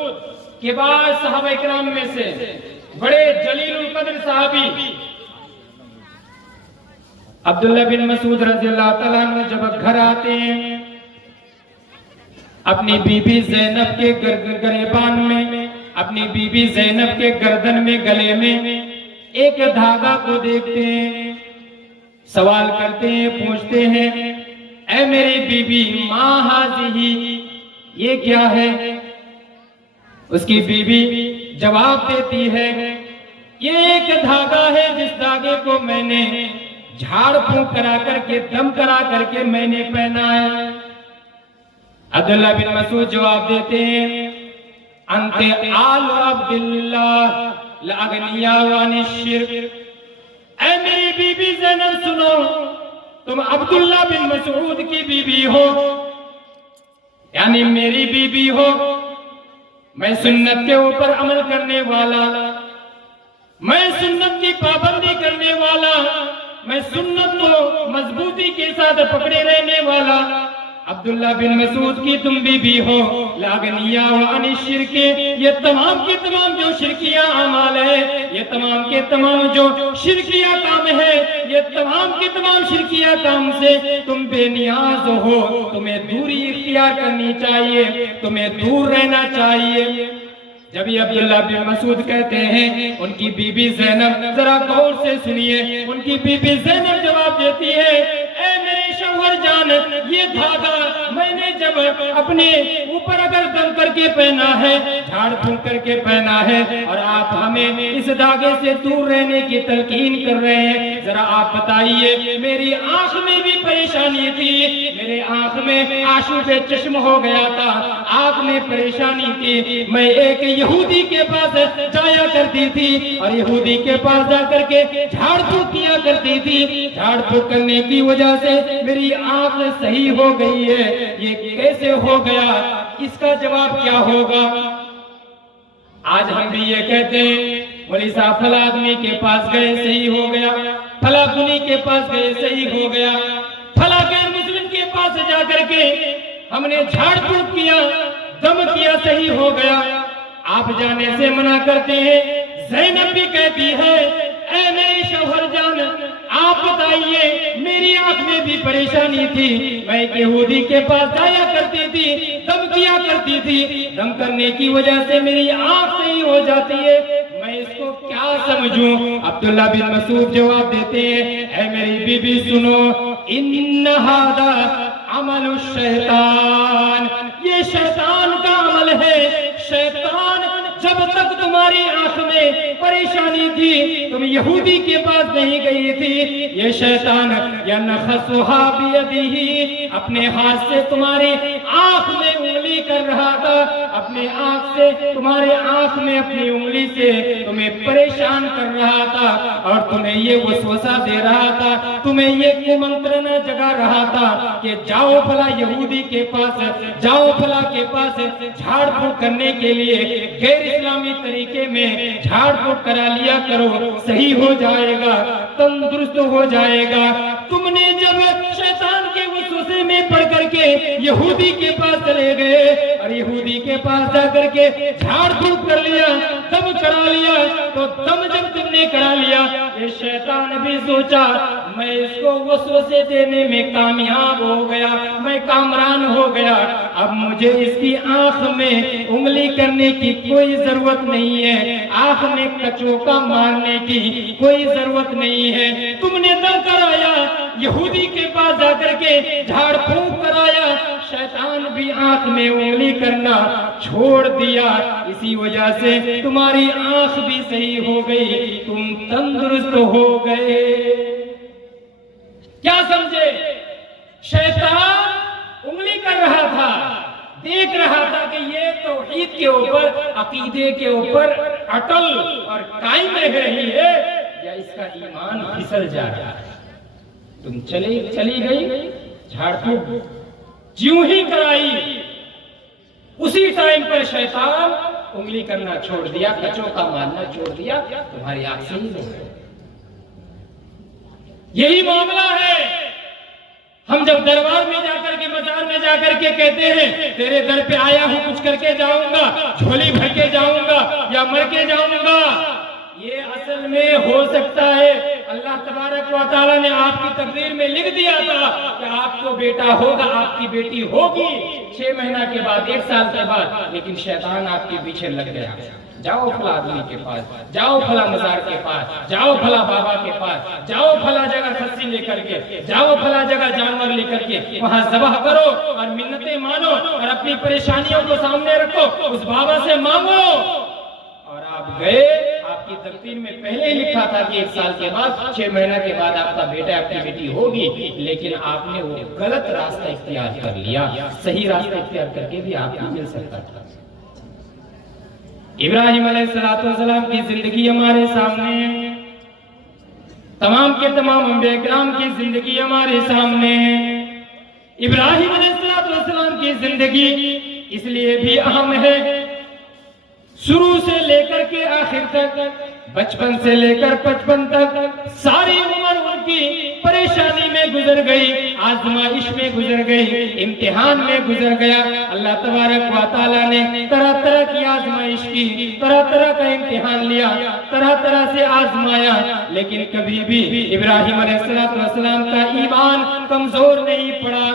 के बाद सहाबा इकराम में से बड़े जलीलुल कद्र सहाबी अब्दुल्ला बिन मसऊद रज़ियल्लाहु तआला अन्हु जब घर आते हैं, अपनी बीबी ज़ैनब के गरेबान में, अपनी बीबी ज़ैनब के गर्दन में, गले में एक धागा को देखते हैं, सवाल करते हैं, पूछते हैं, ऐ मेरी बीबी माँ हाज़िही, ये क्या है? उसकी बीबी जवाब देती है, ये एक धागा है जिस धागे को मैंने झाड़ फूंक करा करके, दम करा करके मैंने पहना है। अब्दुल्ला बिन मसऊद जवाब देते हैं, अंते आल अब्दुल्लाह लगनिया वानी शिर्क। ऐ मेरी बीबी ज़ैनब सुनो, तुम अब्दुल्ला बिन मसऊद की बीबी हो, यानी मेरी बीबी हो। मैं सुन्नत के ऊपर अमल करने वाला, मैं सुन्नत की पाबंदी करने वाला, मैं सुन्नत को मजबूती के साथ पकड़े रहने वाला अब्दुल्ला बिन मसऊद की तुम बीबी हो। लागनिया व अनी शिरके, ये तमाम के तमाम जो शिरकिया अमाल है, ये तमाम के तमाम जो शिरकिया काम है, ये तमाम के तमाम शिरकिया काम से तुम बेनियाज हो। तुम्हें दूरी इख्तियार करनी चाहिए, तुम्हें दूर रहना चाहिए। जब ये अब्दुल्ला बिन मसऊद कहते हैं, उनकी बीबी ज़ैनब, जरा गौर से सुनिए, उनकी बीबी ज़ैनब जवाब देती है, ऐ मेरे शौहर जान, ये धागा मैंने जब अपने ऊपर अगर दम करके पहना है, झाड़ फूंक करके पहना है, और आप हमें इस धागे से दूर रहने की तलकीन कर रहे हैं, जरा आप बताइए, मेरी आंख में भी परेशानी थी, मेरे आंख में आंसू पे चश्म हो गया था, आंख में परेशानी थी, मैं एक यहूदी के पास जाया करती थी और यहूदी के पास जाकर के झाड़ फूंक किया करती थी। झाड़ फूंक करने की वजह से मेरी आंख सही हो गई है। ये कैसे हो गया? इसका जवाब क्या होगा? आज हम भी ये कहते हैं, मौलवी साहब फला आदमी के पास गए सही हो गया, फला गुनी के पास गए सही हो गया, फला गैर मुस्लिम के पास जाकर के हमने झाड़ फूंक किया, दम किया, सही हो गया। आप जाने से मना करते हैं। ज़ैनब भी कहती है, ऐ मेरे शौहर जान, आप बताइए, मेरी आंख में भी परेशानी थी, मैं यहूदी के पास जाया करती थी, दम किया करती थी, दम करने की वजह से मेरी आंख सही हो जाती है, मैं इसको क्या समझूं? अब्दुल्ला बिन मसऊद जवाब देते हैं, ऐ मेरी बीबी सुनो, इन्न हादा अमलु शैतान, ये शैतान का अमल है। शैतान जब तक तुम्हारी आंख में परेशानी थी, तुम यहूदी के पास नहीं गई थी, ये शैतान या नखसुहा बियदिही, अपने हाथ से तुम्हारी आंख में उंगली कर रहा था, अपने अपने आंख से, तुम्हारे आंख में अपनी उंगली से तुम्हें परेशान कर रहा था और तुम्हें ये वसवसा दे रहा था, तुम्हें ये कुमंत्रणा जगा रहा था कि जाओ भला यहूदी के पास, जाओ भला के पास झाड़ फूक करने के लिए गैर इस्लामी तरीके में झाड़ फूक करा लिया करो, सही हो जाएगा, तंदुरुस्त हो जाएगा। तुमने जब शैतान के वसवसे में पड़ करके यहूदी के पास चले गए और यहूदी के पास जाकर के झाड़ फूक कर लिया, दम करा लिया, तो दम जब तुमने करा लिया, ये शैतान भी सोचा मैं इसको वसवसे देने में कामयाब हो गया, मैं कामरान हो गया, अब मुझे इसकी आंख में उंगली करने की कोई जरूरत नहीं है, आंख में कचोका मारने की कोई जरूरत नहीं है। तुमने दम कराया, यहूदी के पास जाकर के झाड़ फूक कराया, शैतान भी आंख में उंगली करना छोड़ दिया, इसी वजह से तुम्हारी आंख भी सही हो गई, तुम तंदुरुस्त हो गए। क्या समझे? शैतान उंगली कर रहा था, देख रहा था कि ये तौहीद के ऊपर, अकीदे के ऊपर अटल और कायम रह रही है या इसका ईमान फिसल जा रहा है। तुम चली गई, झाड़ फूक ज्यों ही कराई, उसी टाइम पर शैतान उंगली करना छोड़ दिया, कचोका मारना छोड़ दिया, तुम्हारी आंख से ही हो। यही मामला है। हम जब दरबार में जाकर के, मजार में जाकर के कहते हैं तेरे दर पे आया हूं, कुछ करके जाऊंगा, झोली भर के जाऊंगा या मर के जाऊंगा, ये असल में हो सकता है अल्लाह तबारक व तआला ने आपकी तकदीर में लिख दिया था कि आपको बेटा होगा, आपकी बेटी होगी 6 महीना के बाद, 1 साल के बाद, लेकिन शैतान आपके पीछे लग गया। जाओ फला आदमी के पास, जाओ फला मजार के पास, जाओ फला बाबा के पास, जाओ फला जगह खस्सी लेकर के, जाओ फला जगह जानवर लेकर के वहां ज़बह करो और मिन्नतें मानो और अपनी परेशानियों को सामने रखो, उस बाबा से मांगो। और आप गए, आपकी तकदीर में पहले ही लिखा था कि 1 साल के बाद, 6 महीना के बाद आपका बेटा, आपकी बेटी होगी, लेकिन आपने वो गलत रास्ता इख्तियार कर लिया। सही रास्ता इख्तियार करके भी आपको मिल सकता था। इब्राहिम अलैहिस्सलाम की जिंदगी हमारे सामने, तमाम के तमाम अंबिया किराम की जिंदगी हमारे सामने है। इब्राहिम अलैहिस्सलाम की जिंदगी इसलिए भी अहम है, शुरू से लेकर के आखिर तक, बचपन से लेकर 55 तक सारी उम्र उनकी परेशानी में गुजर गई, आजमाइश में गुजर गई, इम्तिहान में गुजर गया। अल्लाह तबारक व तआला ने तरह तरह की आजमाइश की, तरह तरह का इम्तिहान लिया, तरह तरह से आजमाया, लेकिन कभी भी इब्राहिम अलैहिस्सलाम का ईमान कमजोर नहीं पड़ा।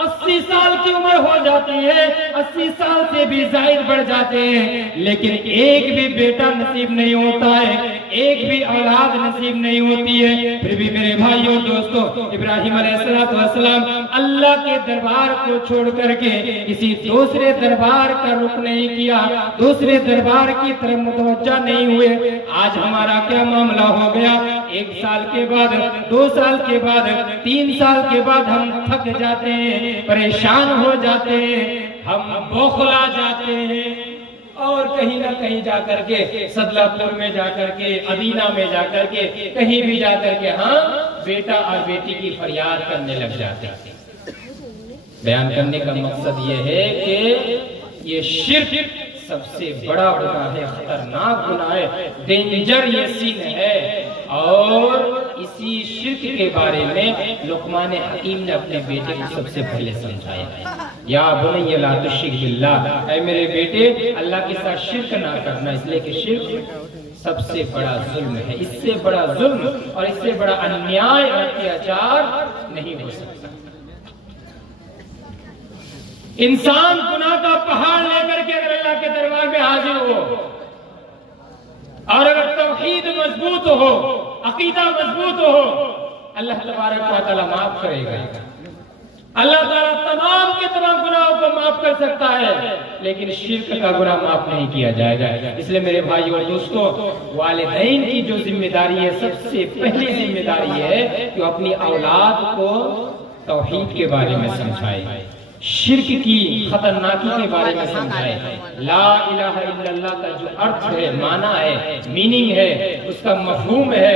80 साल की उम्र हो जाती है, 80 साल से भी जायद बढ़ जाते हैं, लेकिन एक भी बेटा नसीब नहीं होता है, एक भी औलाद नसीब नहीं होती है। फिर भी मेरे भाइयों दोस्तों, इब्राहिम अलैहिस्सलाम अल्लाह के दरबार को छोड़ करके किसी दूसरे दरबार का रुख नहीं किया, दूसरे दरबार की तरफ मुतवज्जा नहीं हुए। आज हमारा क्या मामला हो गया? 1 साल के बाद, 2 साल के बाद, 3 साल के बाद हम थक जाते हैं, परेशान हो जाते हैं, हम बौखला जाते हैं और कहीं ना कहीं जाकर के, सदलापुर में जाकर के, अदीना में जाकर के, कहीं भी जाकर के हाँ बेटा और बेटी की फरियाद करने लग जाते हैं। बयान करने का मकसद ये है कि ये शिर्क सबसे बड़ा गुनाह है, खतरनाक गुनाह है, डेंजर ये सीन है। और इसी शिर्क के बारे में लुकमान हकीम ने अपने बेटे को सबसे पहले समझाया, या बुनैया ला तुश्रिक बिल्लाह, ऐ मेरे बेटे अल्लाह के साथ शिर्क ना करना, इसलिए कि शिर्क सबसे बड़ा जुल्म है। इससे बड़ा जुल्म और इससे बड़ा अन्याय और अत्याचार नहीं हो सकता। इंसान गुनाह का पहाड़ लेकर के अगर अल्लाह के दरबार में हाजिर हो और अगर तौहीद मजबूत हो, अकीदा मजबूत हो, अल्लाह तबारक व तआला माफ करेगा। अल्लाह ताला तमाम के तमाम गुनाहों को माफ कर सकता है, लेकिन शिर्क का गुनाह माफ नहीं किया जाएगा। इसलिए मेरे भाइयों और दोस्तों, वालिदैन की जो जिम्मेदारी है, सबसे पहली जिम्मेदारी है कि वो अपनी औलाद को तौहीद के बारे में समझाए, शिर्क की खतरनाकी के बारे में समझाए। ला इलाहा इल्लल्लाह का जो अर्थ है, माना है, मीनिंग है, उसका मफहूम है,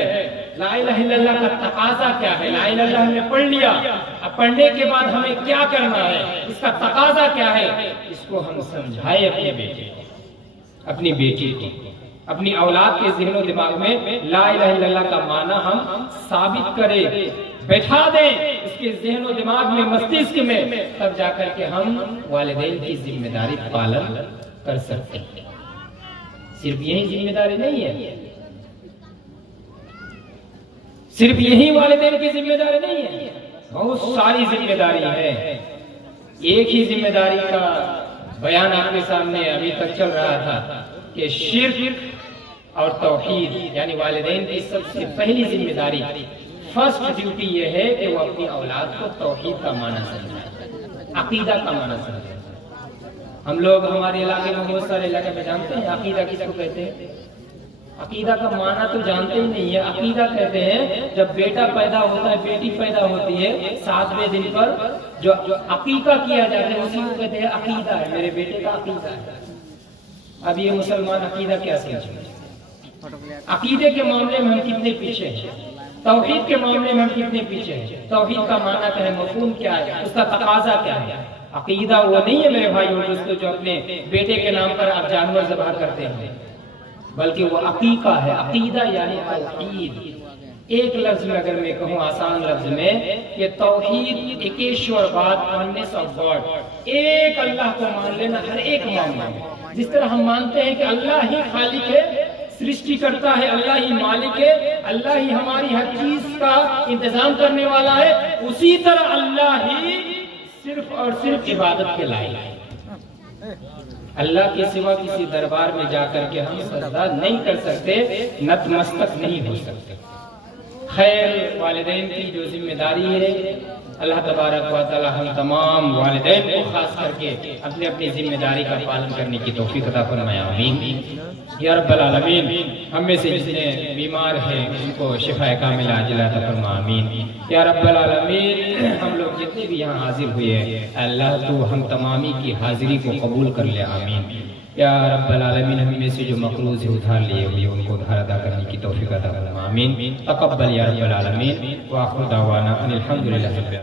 ला इलाहा इल्लल्लाह का तकाजा क्या है। ला इलाहा इल्लल्लाह हमने पढ़ लिया, अब पढ़ने के बाद हमें क्या करना है, इसका तकाजा क्या है, इसको हम समझाए अपने बेटे को, अपनी बेटी को, अपनी औलाद के ज़हन और दिमाग में ला इलाहा इल्लल्लाह का माना हम साबित करें, बैठा दें इसके ज़हन और दिमाग में, मस्तिष्क में, तब जाकर के हम वालिदैन की जिम्मेदारी पालन कर सकते हैं। सिर्फ यही जिम्मेदारी नहीं है, सिर्फ यही वालिदैन की जिम्मेदारी नहीं है, बहुत सारी जिम्मेदारी है। एक ही जिम्मेदारी का बयान आपके सामने अभी तक चल रहा था कि शिर्क और तौहीद यानी वालिदैन की सबसे पहली जिम्मेदारी, फर्स्ट ड्यूटी ये है कि वो अपनी औलाद को तौहीद का माना समझाए, अकीदा का माना समझाए। हम लोग हमारे इलाके में, बहुत सारे इलाके में जानते हैं अकीदा किसको कहते हैं। अकीदा का माना तो जानते ही नहीं है। अकीदा कहते हैं जब बेटा पैदा होता है, बेटी पैदा होती है, 7वें दिन पर जो अकीका किया जाता है उसी को कहते हैं अकीदा है, मेरे बेटे का अकीदा है। अब ये मुसलमान अकीदा क्या समझे? अकीदे के मामले में हम कितने पीछे हैं, तौहीद के मामले में हम कितने पीछे हैं। तौहीद का माना क्या है, मफहूम क्या है, उसका तकाजा क्या है। अकीदा वो नहीं है मेरे भाई और दोस्तों जो अपने बेटे के नाम पर आप जानवर ज़बह करते हैं, बल्कि वो अकीका है। अकीदा यानी तौहीद। एक लफ्ज में अगर मैं कहूँ आसान लफ्ज में कि तौहीद एकेश्वरवाद, oneness of God, एक अल्लाह को मान लेना हर एक मामले में। जिस तरह हम मानते हैं कि अल्लाह ही खालिक है, सृष्टि करता है, अल्लाह ही मालिक है, अल्लाह ही हमारी हर चीज का इंतजाम करने वाला है, उसी तरह अल्लाह ही सिर्फ और सिर्फ इबादत के लायक है। अल्लाह के सिवा किसी दरबार में जाकर के हम सजदा नहीं कर सकते, नतमस्तक नहीं हो सकते। खैर, वालिदैन की जो जिम्मेदारी है, अल्लाह तबारक व तआला हम तमाम वालिदैन को खास करके अपनी अपनी जिम्मेदारी का पालन करने की तौफीक अता फरमाए, आमीन या रब्बल आलमीन। हम में से जितने बीमार हैं उनको शिफाए कामिला अता फरमा, आमीन या रब्बल आलमीन। हम लोग जितने भी यहाँ हाजिर हुए हैं, अल्लाह तो हम तमामी की हाजिरी को कबूल कर ले, आमीन या रब्बल आलमीन। हम में से जो मक़रूज़ है उधार लिए हुए उनको उधार अदा करने की तौफीक अता फरमा, आमीन। तक़ब्बल या रब्बल आलमीन व आखिर दावाना अनिल हम्दुलिल्लाहि।